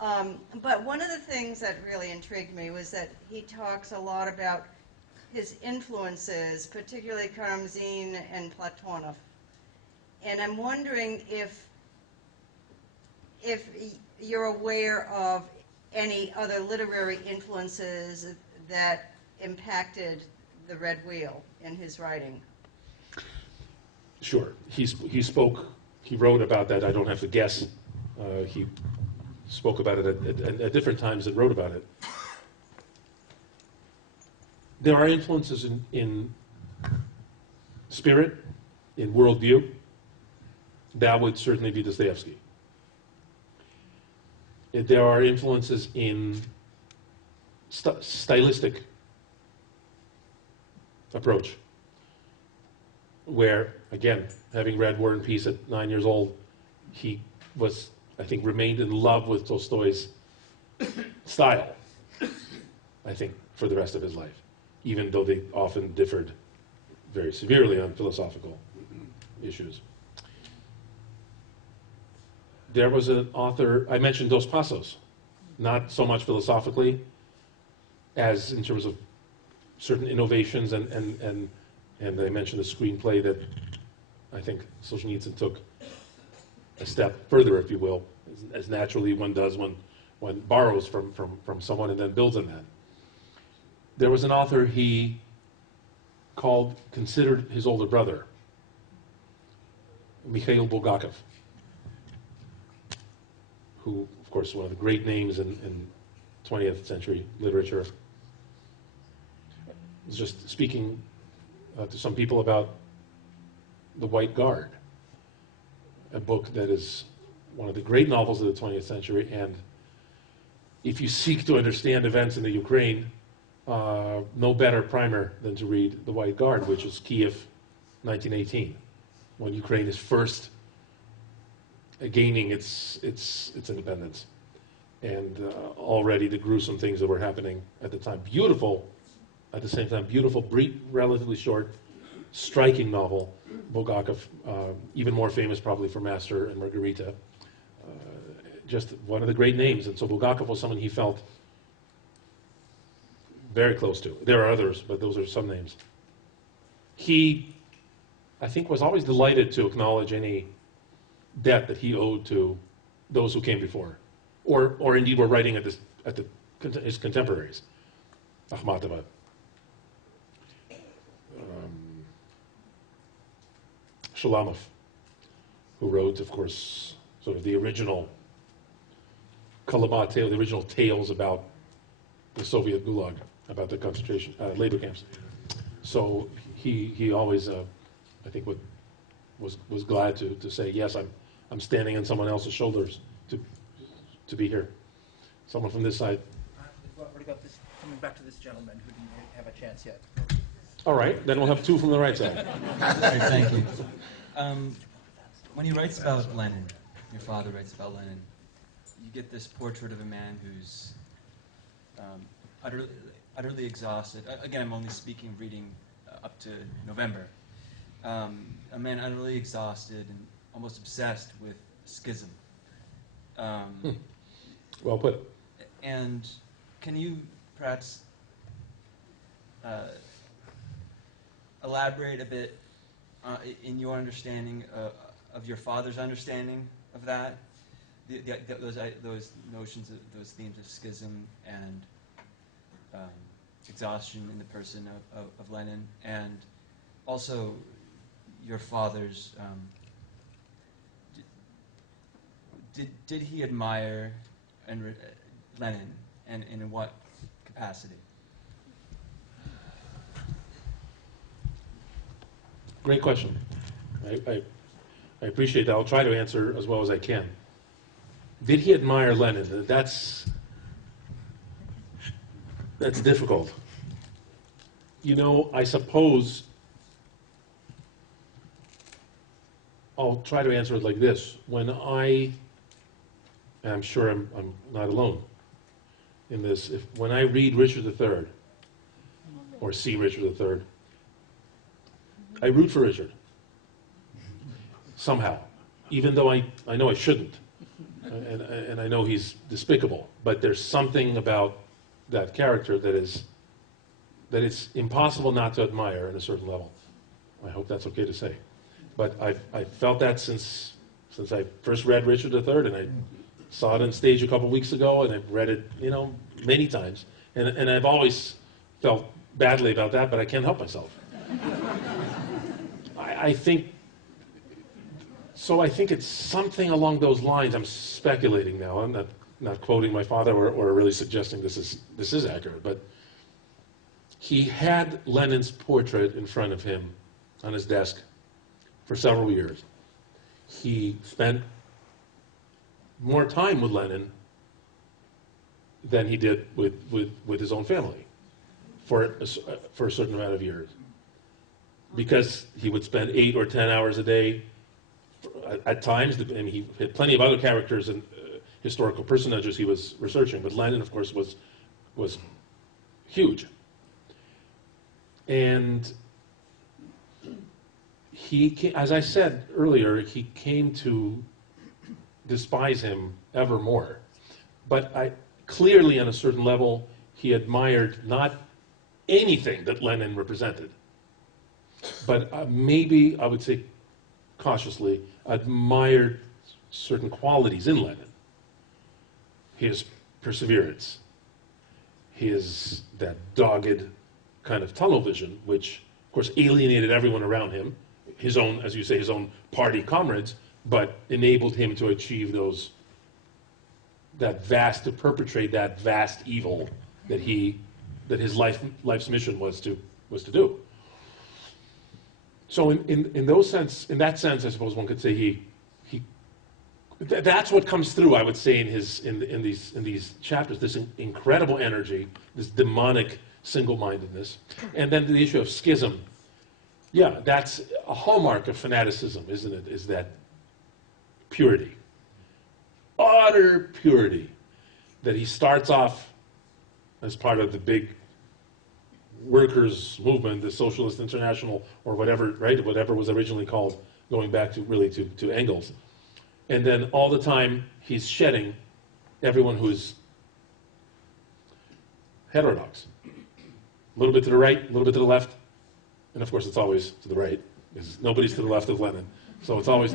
But one of the things that really intrigued me was that he talks a lot about his influences, particularly Karamzin and Platonov. And I'm wondering if you're aware of any other literary influences that impacted the Red Wheel in his writing. Sure. He wrote about that. I don't have to guess. He spoke about it at different times and wrote about it. There are influences in spirit, in worldview, That would certainly be Dostoevsky. There are influences in stylistic approach, where, again, having read War and Peace at 9 years old, he was, I think, remained in love with Tolstoy's style, I think, for the rest of his life, even though they often differed very severely on philosophical issues. There was an author, I mentioned Dos Passos, not so much philosophically as in terms of certain innovations, and I mentioned the screenplay that I think Solzhenitsyn took a step further, if you will, as naturally one does when one borrows from someone and then builds on that. There was an author he considered his older brother, Mikhail Bulgakov, who, of course, is one of the great names in 20th century literature. I was just speaking to some people about The White Guard, a book that is one of the great novels of the 20th century, and if you seek to understand events in the Ukraine, no better primer than to read The White Guard, which is Kiev, 1918, when Ukraine is first gaining its independence, and already the gruesome things that were happening at the time. Beautiful, at the same time, beautiful, brief, relatively short, striking novel. Bulgakov, even more famous probably for Master and Margarita, just one of the great names. And so Bulgakov was someone he felt very close to. There are others, but those are some names. He, I think, was always delighted to acknowledge any debt that he owed to those who came before, or indeed were writing at his contemporaries. Akhmatova, Shalamov, who wrote, of course, sort of the original Kalabat tale, the original tales about the Soviet Gulag, about the concentration labor camps. So he always, I think, was glad to say, yes, I'm standing on someone else's shoulders to be here. Someone from this side. We've already got this, coming back to this gentleman who didn't have a chance yet. All right, then we'll have two from the right side. All right, thank you. When he writes about Lenin, your father writes about Lenin, you get this portrait of a man who's utterly exhausted. Again, I'm only speaking, reading up to November. A man utterly exhausted and almost obsessed with schism. Well put. And can you perhaps elaborate a bit in your understanding of your father's understanding of that? Those notions, those themes of schism and exhaustion in the person of Lenin, and also your father's. Did he admire Lenin, and in what capacity? Great question. I appreciate that. I'll try to answer as well as I can. Did he admire Lenin? That's difficult. You know, I suppose I'll try to answer it like this. When and I'm sure I'm not alone in this, when I read Richard III, or see Richard III, I root for Richard, somehow, even though I know I shouldn't, and I know he's despicable, but there's something about that character that it's impossible not to admire at a certain level. I hope that's okay to say. But I've felt that since I first read Richard III, and I saw it on stage a couple weeks ago, and I've read it, many times, and I've always felt badly about that, but I can't help myself. I think it's something along those lines. I'm speculating now. I'm not quoting my father or really suggesting this is accurate, but he had Lenin's portrait in front of him on his desk for several years. he spent more time with Lenin than he did with his own family for a certain amount of years. Because he would spend 8 or 10 hours a day at times, and he had plenty of other characters and historical personages he was researching, but Lenin, of course, was huge. And he, as I said earlier, he came to despise him ever more. But clearly, on a certain level, he admired not anything that Lenin represented, but maybe, I would say cautiously, admired certain qualities in Lenin. His perseverance, that dogged kind of tunnel vision, which, of course, alienated everyone around him, his own, as you say, his own party comrades, but enabled him to achieve to perpetrate that vast evil that his life's mission was to do. So in that sense, I suppose one could say that's what comes through, I would say, in these chapters, this incredible energy, this demonic single-mindedness. And then the issue of schism. Yeah, that's a hallmark of fanaticism, isn't it? Is that purity. Utter purity. That he starts off as part of the big workers' movement, the Socialist International, or whatever, right? Whatever was originally called, going back to Engels. And then all the time he's shedding everyone who's heterodox. A little bit to the right, a little bit to the left, and of course it's always to the right, because nobody's to the left of Lenin. So it's always,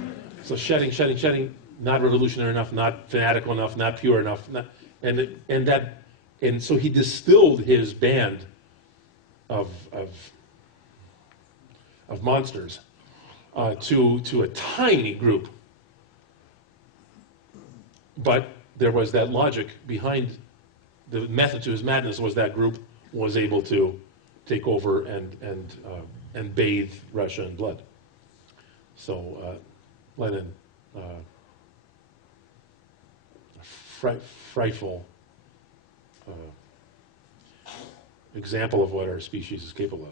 shedding, not revolutionary enough, not fanatical enough, not pure enough, and so he distilled his band of monsters to a tiny group. But there was that logic behind the method to his madness was that group was able to take over and bathe Russia in blood. So Lenin, frightful example of what our species is capable of.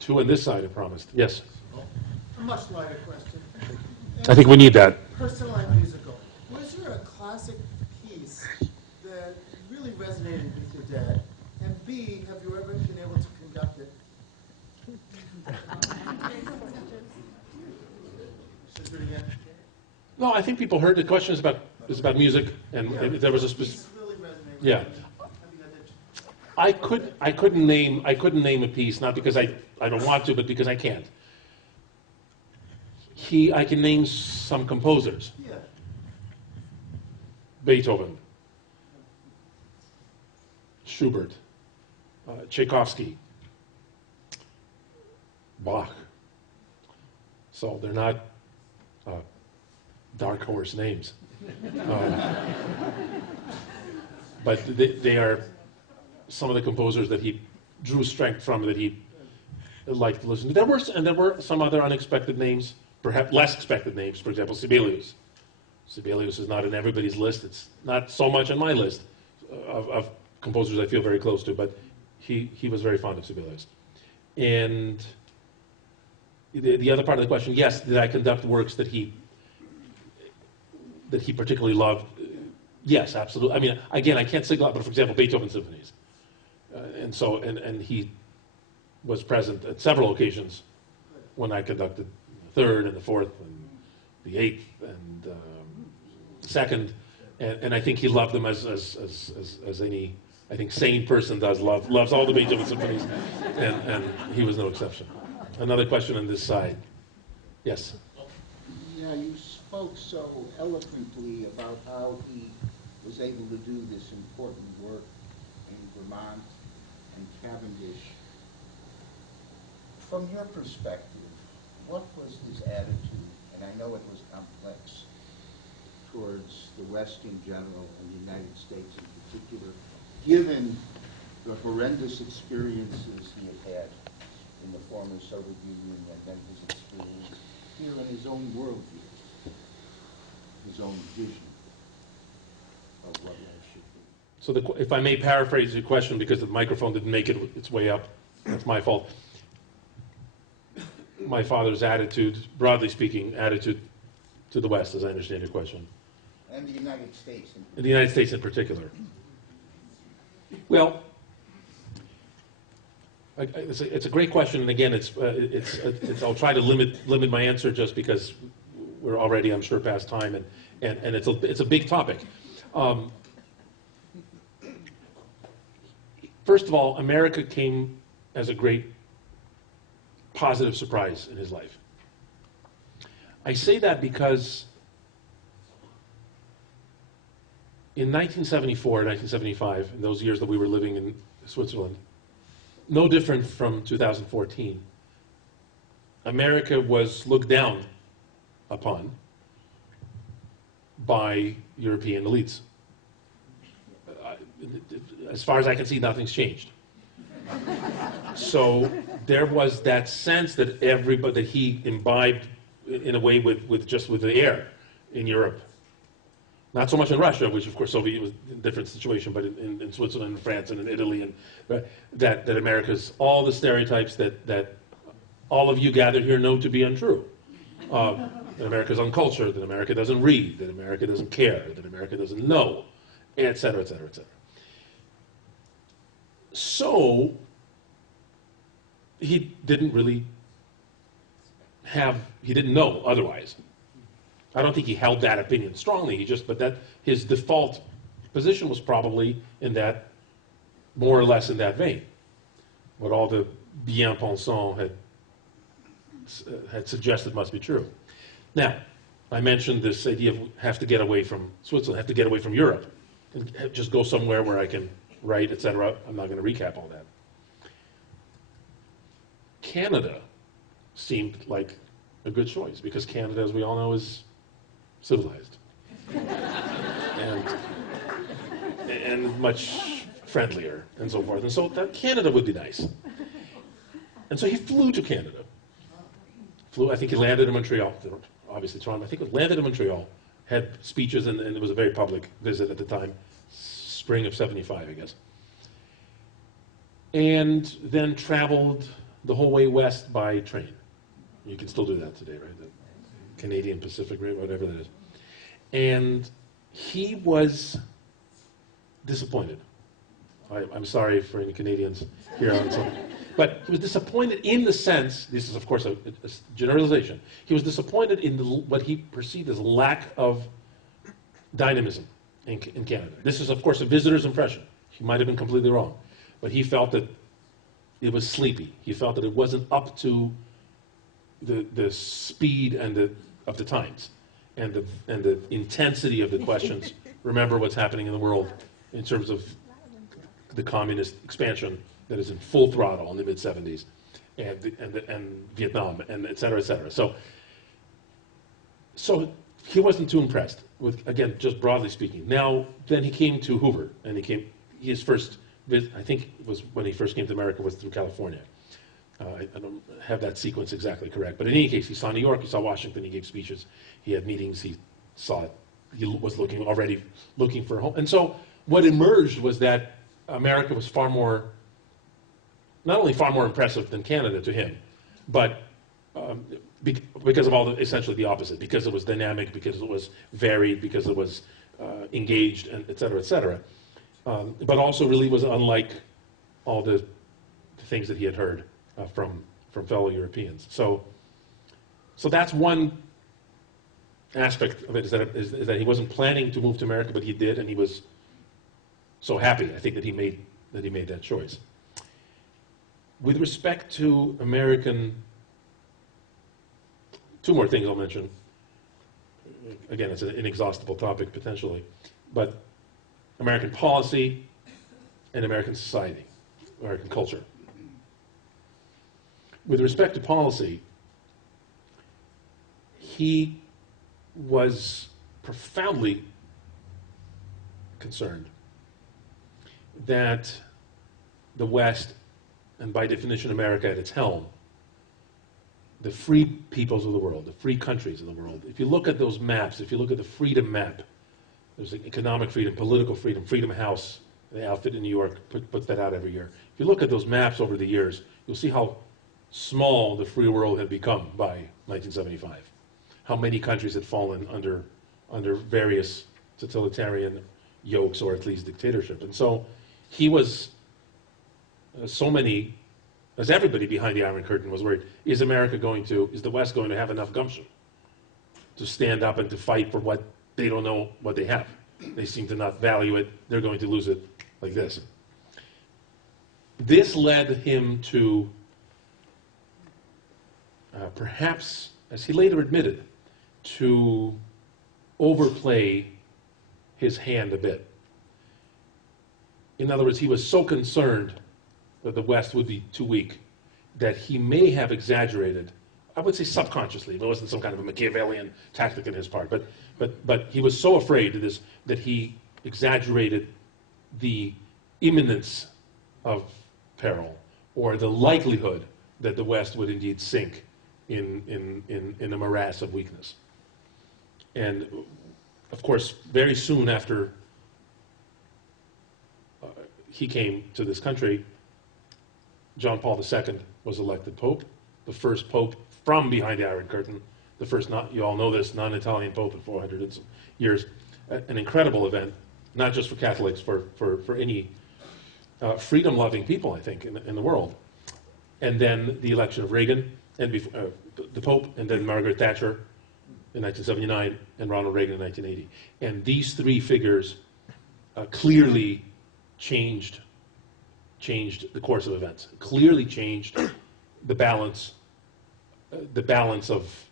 2 on this side, I promised. Yes? A much lighter question. I think we need that. Personal and musical. Was there a classic piece that really resonated with your dad? And B, have you ever been able to conduct it? No, I think people heard the question is about music, and there was a specific. Yeah. I couldn't name a piece, not because I don't want to, but because I can't. I can name some composers. Yeah. Beethoven, Schubert, Tchaikovsky, Bach. So they're not dark horse names. But they are some of the composers that he drew strength from, that he liked to listen to. There were some other unexpected names, perhaps less expected names. For example, Sibelius. Sibelius is not in everybody's list. It's not so much on my list of composers I feel very close to, but he was very fond of Sibelius. And the other part of the question, yes, did I conduct works that he particularly loved? Yes, absolutely. I mean, again, I can't single out, but for example, Beethoven symphonies. And he was present at several occasions when I conducted the 3rd and the 4th and the 8th and the 2nd, and I think he loved them as any, I think, sane person does, loves all the Beethoven symphonies, and he was no exception. Another question on this side. Yes? Yeah, you spoke so eloquently about how he was able to do this important work in Vermont and Cavendish. From your perspective, what was his attitude, and I know it was complex, towards the West in general and the United States in particular, given the horrendous experiences he had had in the former Soviet Union and then his experience clear in his own worldview, his own vision of what life should be. So if I may paraphrase your question, because the microphone didn't make its way up, that's my fault. My father's attitude, broadly speaking, attitude to the West, as I understand your question. And the United States. In the United States in particular. Well, it's a great question, and again, I'll try to limit my answer just because we're already, I'm sure, past time, and it's a big topic. First of all, America came as a great positive surprise in his life. I say that because in 1974, 1975, in those years that we were living in Switzerland, no different from 2014, America was looked down upon by European elites. As far as I can see, nothing's changed. So there was that sense that everybody, that he imbibed in a way with the air in Europe. Not so much in Russia, which of course Soviet was a different situation, but in Switzerland and France and in Italy, and that America's, all the stereotypes that all of you gathered here know to be untrue. That America's uncultured, that America doesn't read, that America doesn't care, that America doesn't know, et cetera, et cetera, et cetera. So he didn't really he didn't know otherwise. I don't think he held that opinion strongly, but that his default position was probably in that, more or less in that vein. What all the bien-pensants had suggested must be true. Now, I mentioned this idea of have to get away from Switzerland, have to get away from Europe, and just go somewhere where I can write, etc. I'm not going to recap all that. Canada seemed like a good choice, because Canada, as we all know, is civilized and much friendlier and so forth. And so that Canada would be nice. And so he flew to Canada. I think he landed in Montreal, obviously Toronto. I think he landed in Montreal, had speeches, and it was a very public visit at the time, spring of '75, I guess. And then traveled the whole way west by train. You can still do that today, right? The Canadian Pacific Railway, whatever that is. And he was disappointed. I'm sorry for any Canadians here on something. But he was disappointed in the sense, this is of course a generalization, he was disappointed in what he perceived as lack of dynamism in Canada. This is of course a visitor's impression. He might have been completely wrong. But he felt that it was sleepy. He felt that it wasn't up to the speed of the times and the intensity of the questions. Remember what's happening in the world in terms of the communist expansion that is in full throttle in the mid-'70s, and Vietnam, and et cetera, et cetera. So he wasn't too impressed with, again, just broadly speaking. Now, then he came to Hoover, and his first visit, I think it was when he first came to America, was through California. I don't have that sequence exactly correct, but in any case, he saw New York, he saw Washington, he gave speeches, he had meetings, he was already looking for a home. And so what emerged was that America was not only far more impressive than Canada to him, but because of essentially the opposite, because it was dynamic, because it was varied, because it was engaged, and et cetera, et cetera. But also really was unlike all the things that he had heard from fellow Europeans. So that's one aspect of it, is that he wasn't planning to move to America, but he did, and he was so happy, I think, that he made that choice. With respect to two more things I'll mention. Again, it's an inexhaustible topic potentially, but American policy and American society, American culture. With respect to policy, he was profoundly concerned that the West, and by definition America at its helm, the free peoples of the world, the free countries of the world, if you look at those maps, if you look at the freedom map, there's economic freedom, political freedom, Freedom House, the outfit in New York puts that out every year. If you look at those maps over the years, you'll see how small the free world had become by 1975. How many countries had fallen under various totalitarian yokes, or at least dictatorship. And so he was, as everybody behind the Iron Curtain was worried, is the West going to have enough gumption to stand up and to fight for what they don't know what they have? They seem to not value it. They're going to lose it like this. This led him to perhaps, as he later admitted, to overplay his hand a bit. In other words, he was so concerned that the West would be too weak that he may have exaggerated, I would say subconsciously, there wasn't some kind of a Machiavellian tactic in his part, but he was so afraid of this that he exaggerated the imminence of peril, or the likelihood that the West would indeed sink in a morass of weakness. And of course, very soon after he came to this country, John Paul II was elected Pope, the first Pope from behind the Iron Curtain, the first, you all know this, non-Italian Pope in 400 and some years. An incredible event, not just for Catholics, for any freedom-loving people, I think, in the world. And then the election of Reagan, and the Pope, and then Margaret Thatcher in 1979, and Ronald Reagan in 1980. And these three figures clearly changed the course of events, clearly changed the balance of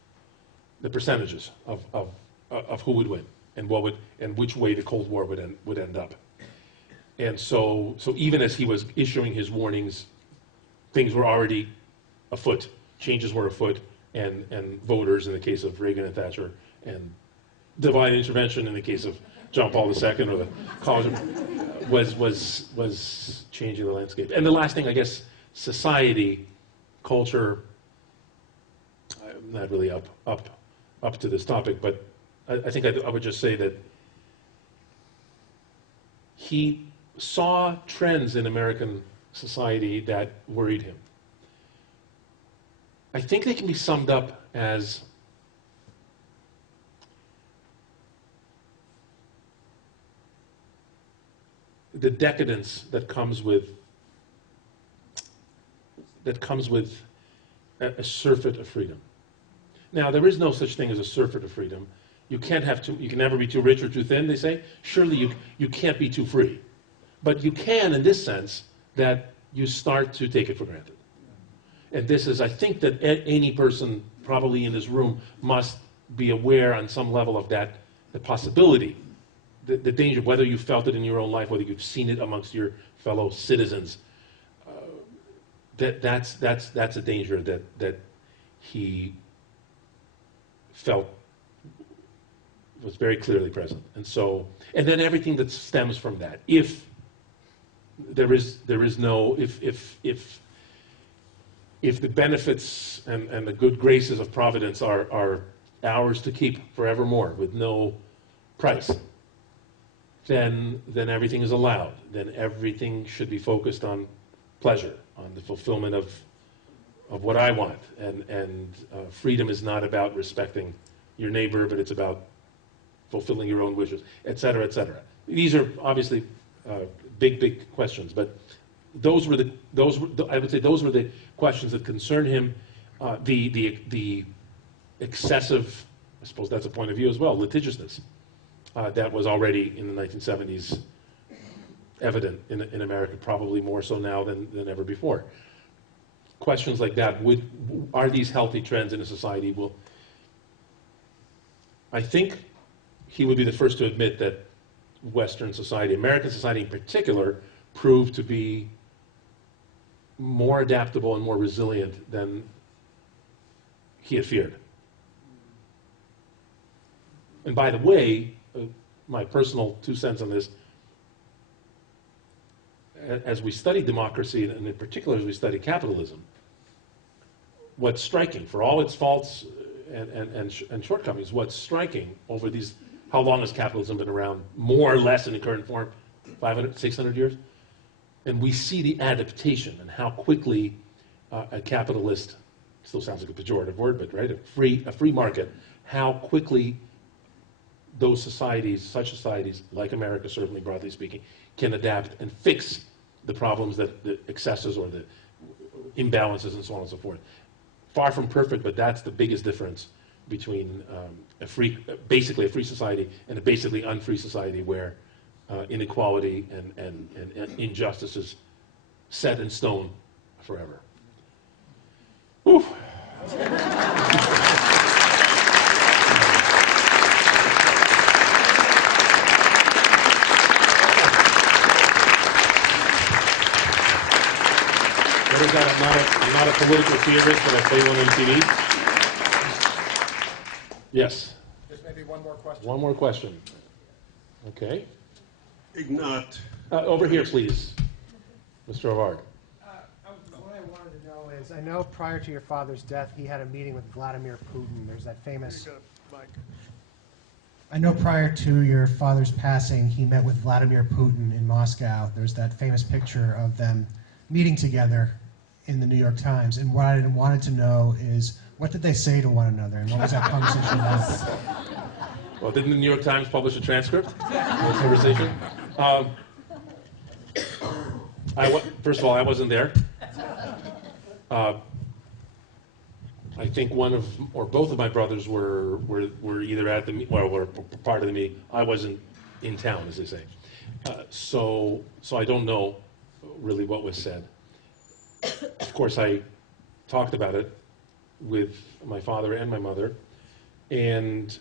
the percentages of who would win and which way the Cold War would end up. And so even as he was issuing his warnings, things were already afoot, changes were afoot, and voters in the case of Reagan and Thatcher, and divine intervention in the case of John Paul II or the College was changing the landscape. And the last thing, I guess, society, culture. I'm not really up to this topic, but I think I would just say that he saw trends in American society that worried him. I think they can be summed up as the decadence that comes with a surfeit of freedom. Now, there is no such thing as a surfeit of freedom. You can never be too rich or too thin, they say. Surely you can't be too free. But you can in this sense that you start to take it for granted. And this is, I think that any person probably in this room must be aware on some level of that, the possibility, the danger, whether you felt it in your own life, whether you've seen it amongst your fellow citizens. That's a danger that he felt was very clearly present. And then everything that stems from that. If the benefits and the good graces of Providence are ours to keep forevermore with no price, then everything is allowed. Then everything should be focused on pleasure, on the fulfillment of what I want. And freedom is not about respecting your neighbor, but it's about fulfilling your own wishes, et cetera, et cetera. These are obviously big questions, but those were the questions that concerned him. The excessive, I suppose that's a point of view as well, litigiousness that was already in the 1970s evident in America, probably more so now than ever before. Questions like that, are these healthy trends in a society? Well, I think he would be the first to admit that Western society, American society in particular, proved to be more adaptable and more resilient than he had feared. And by the way, my personal 2 cents on this, as we study democracy, and in particular as we study capitalism, what's striking, for all its faults and shortcomings, what's striking over these, how long has capitalism been around, more or less in the current form, 500, 600 years? And we see the adaptation and how quickly a capitalist, still sounds like a pejorative word, but right, a free market, how quickly those societies, such societies like America, certainly broadly speaking, can adapt and fix the problems, that the excesses or the imbalances and so on and so forth. Far from perfect, but that's the biggest difference between basically a free society and a basically unfree society where inequality and injustice is set in stone forever. Whew. I'm not a political theorist, but I play one on TV. Yes. There's maybe one more question. One more question. Okay. Ignat. Over here, please. Mr. Ovard. What I wanted to know is, I know prior to your father's death, he had a meeting with Vladimir Putin. There's that famous... I know prior to your father's passing, he met with Vladimir Putin in Moscow. There's that famous picture of them meeting together in the New York Times. And what I wanted to know is, what did they say to one another, and what was that conversation like? Well, didn't the New York Times publish a transcript of the conversation? First of all, I wasn't there. I think one of, or both of my brothers were either at the, well, were part of the meeting. I wasn't in town, as they say. So I don't know really what was said. Of course, I talked about it with my father and my mother, and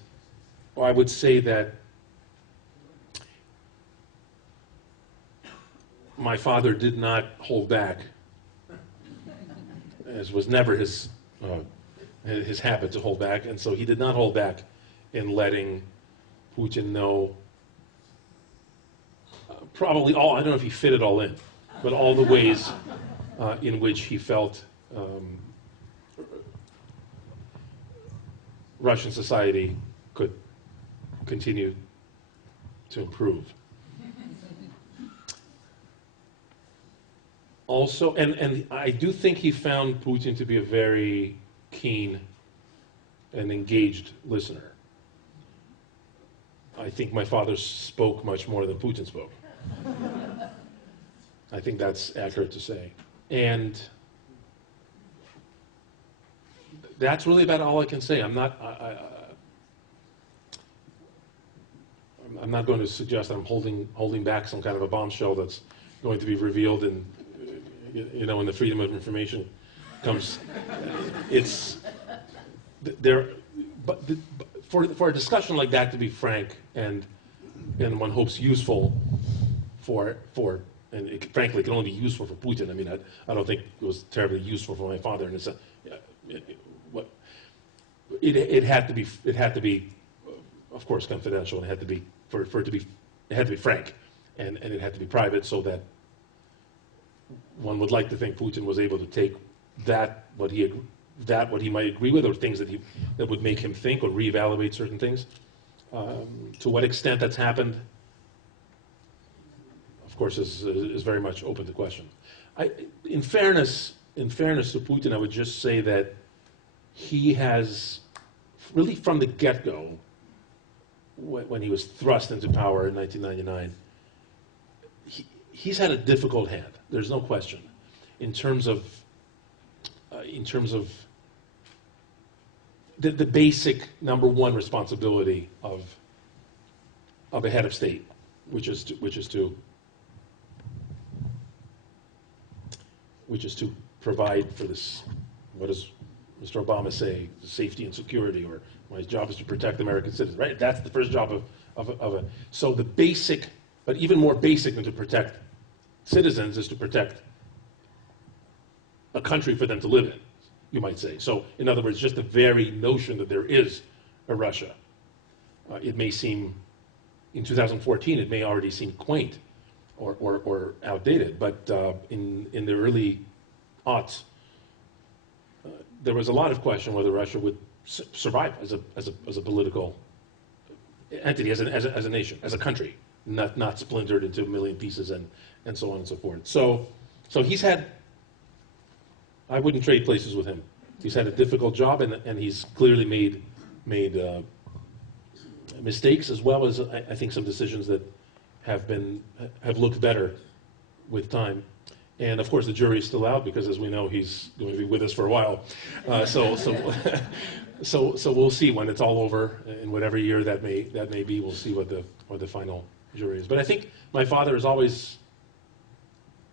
I would say that my father did not hold back, as was never his habit to hold back, and so he did not hold back in letting Putin know probably all, I don't know if he fit it all in, but all the ways in which he felt Russian society could continue to improve. Also, and I do think he found Putin to be a very keen and engaged listener. I think my father spoke much more than Putin spoke. I think that's accurate to say. And that's really about all I can say. I'm not going to suggest that I'm holding back some kind of a bombshell that's going to be revealed in, when the freedom of information comes. It's there, but for a discussion like that to be frank and one hopes useful and frankly, it can only be useful for Putin. I mean, I don't think it was terribly useful for my father. And it had to be, of course, confidential. And it had to be it had to be frank, and it had to be private, so that one would like to think Putin was able to take what he might agree with, or things that would make him think or reevaluate certain things. To what extent that's happened, of course, is very much open to question. In fairness to Putin, I would just say that he has, really from the get-go, when he was thrust into power in 1999, he's had a difficult hand. There's no question, in terms of the basic number one responsibility of a head of state, which is to provide for this, what does Mr. Obama say, safety and security, or my job is to protect American citizens, right? That's the first job so the basic, but even more basic than to protect citizens, is to protect a country for them to live in, you might say. So, in other words, just the very notion that there is a Russia, it may seem, in 2014, it may already seem quaint or outdated, but in the early aughts, there was a lot of question whether Russia would survive as a political entity, as a nation, as a country, not splintered into a million pieces and so on and so forth. So he's had, I wouldn't trade places with him. He's had a difficult job, and he's clearly made mistakes, as well as I think some decisions that have looked better with time. And of course, the jury is still out, because as we know, he's going to be with us for a while. So we'll see when it's all over, in whatever year that may be. We'll see what the final jury is. But I think my father has always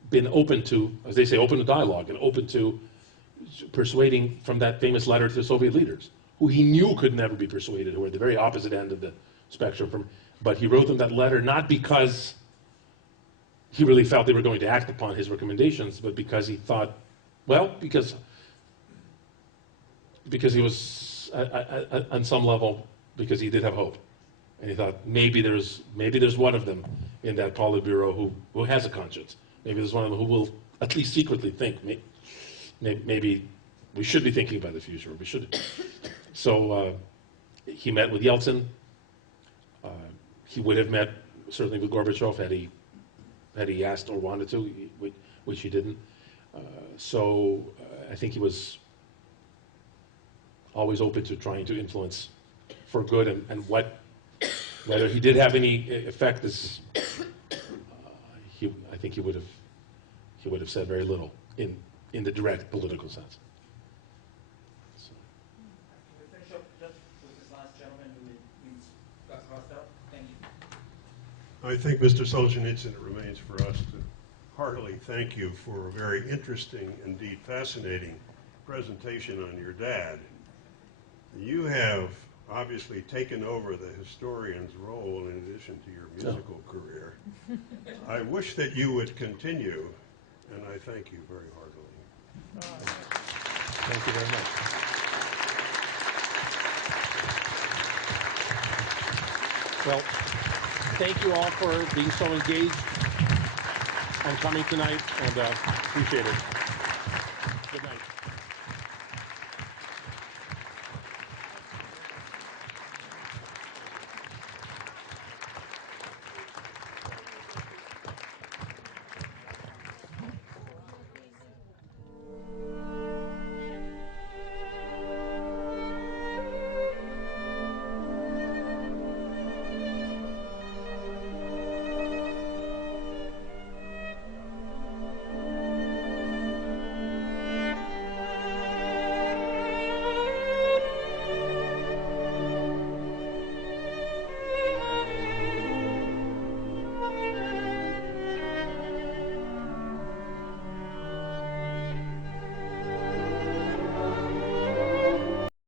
been open to, as they say, open to dialogue, and open to persuading, from that famous letter to the Soviet leaders, who he knew could never be persuaded, who were at the very opposite end of the spectrum. But he wrote them that letter not because he really felt they were going to act upon his recommendations, but because he thought, well, because he was, on some level, because he did have hope. And he thought, maybe there's one of them in that Politburo who has a conscience. Maybe there's one of them who will at least secretly think, maybe we should be thinking about the future. We should. So he met with Yeltsin. He would have met, certainly, with Gorbachev had he asked or wanted to, which he didn't. So I think he was always open to trying to influence for good, and whether he did have any effect is, I think he would have said very little in the direct political sense. So. Can we finish up just with this last gentleman who got crossed out? Thank you. I think, Mr. Solzhenitsyn, it remains for us to heartily thank you for a very interesting, indeed fascinating presentation on your dad. You have obviously taken over the historian's role in addition to your musical career. I wish that you would continue, and I thank you very heartily. Thank you very much. Well, thank you all for being so engaged and coming tonight, and appreciate it.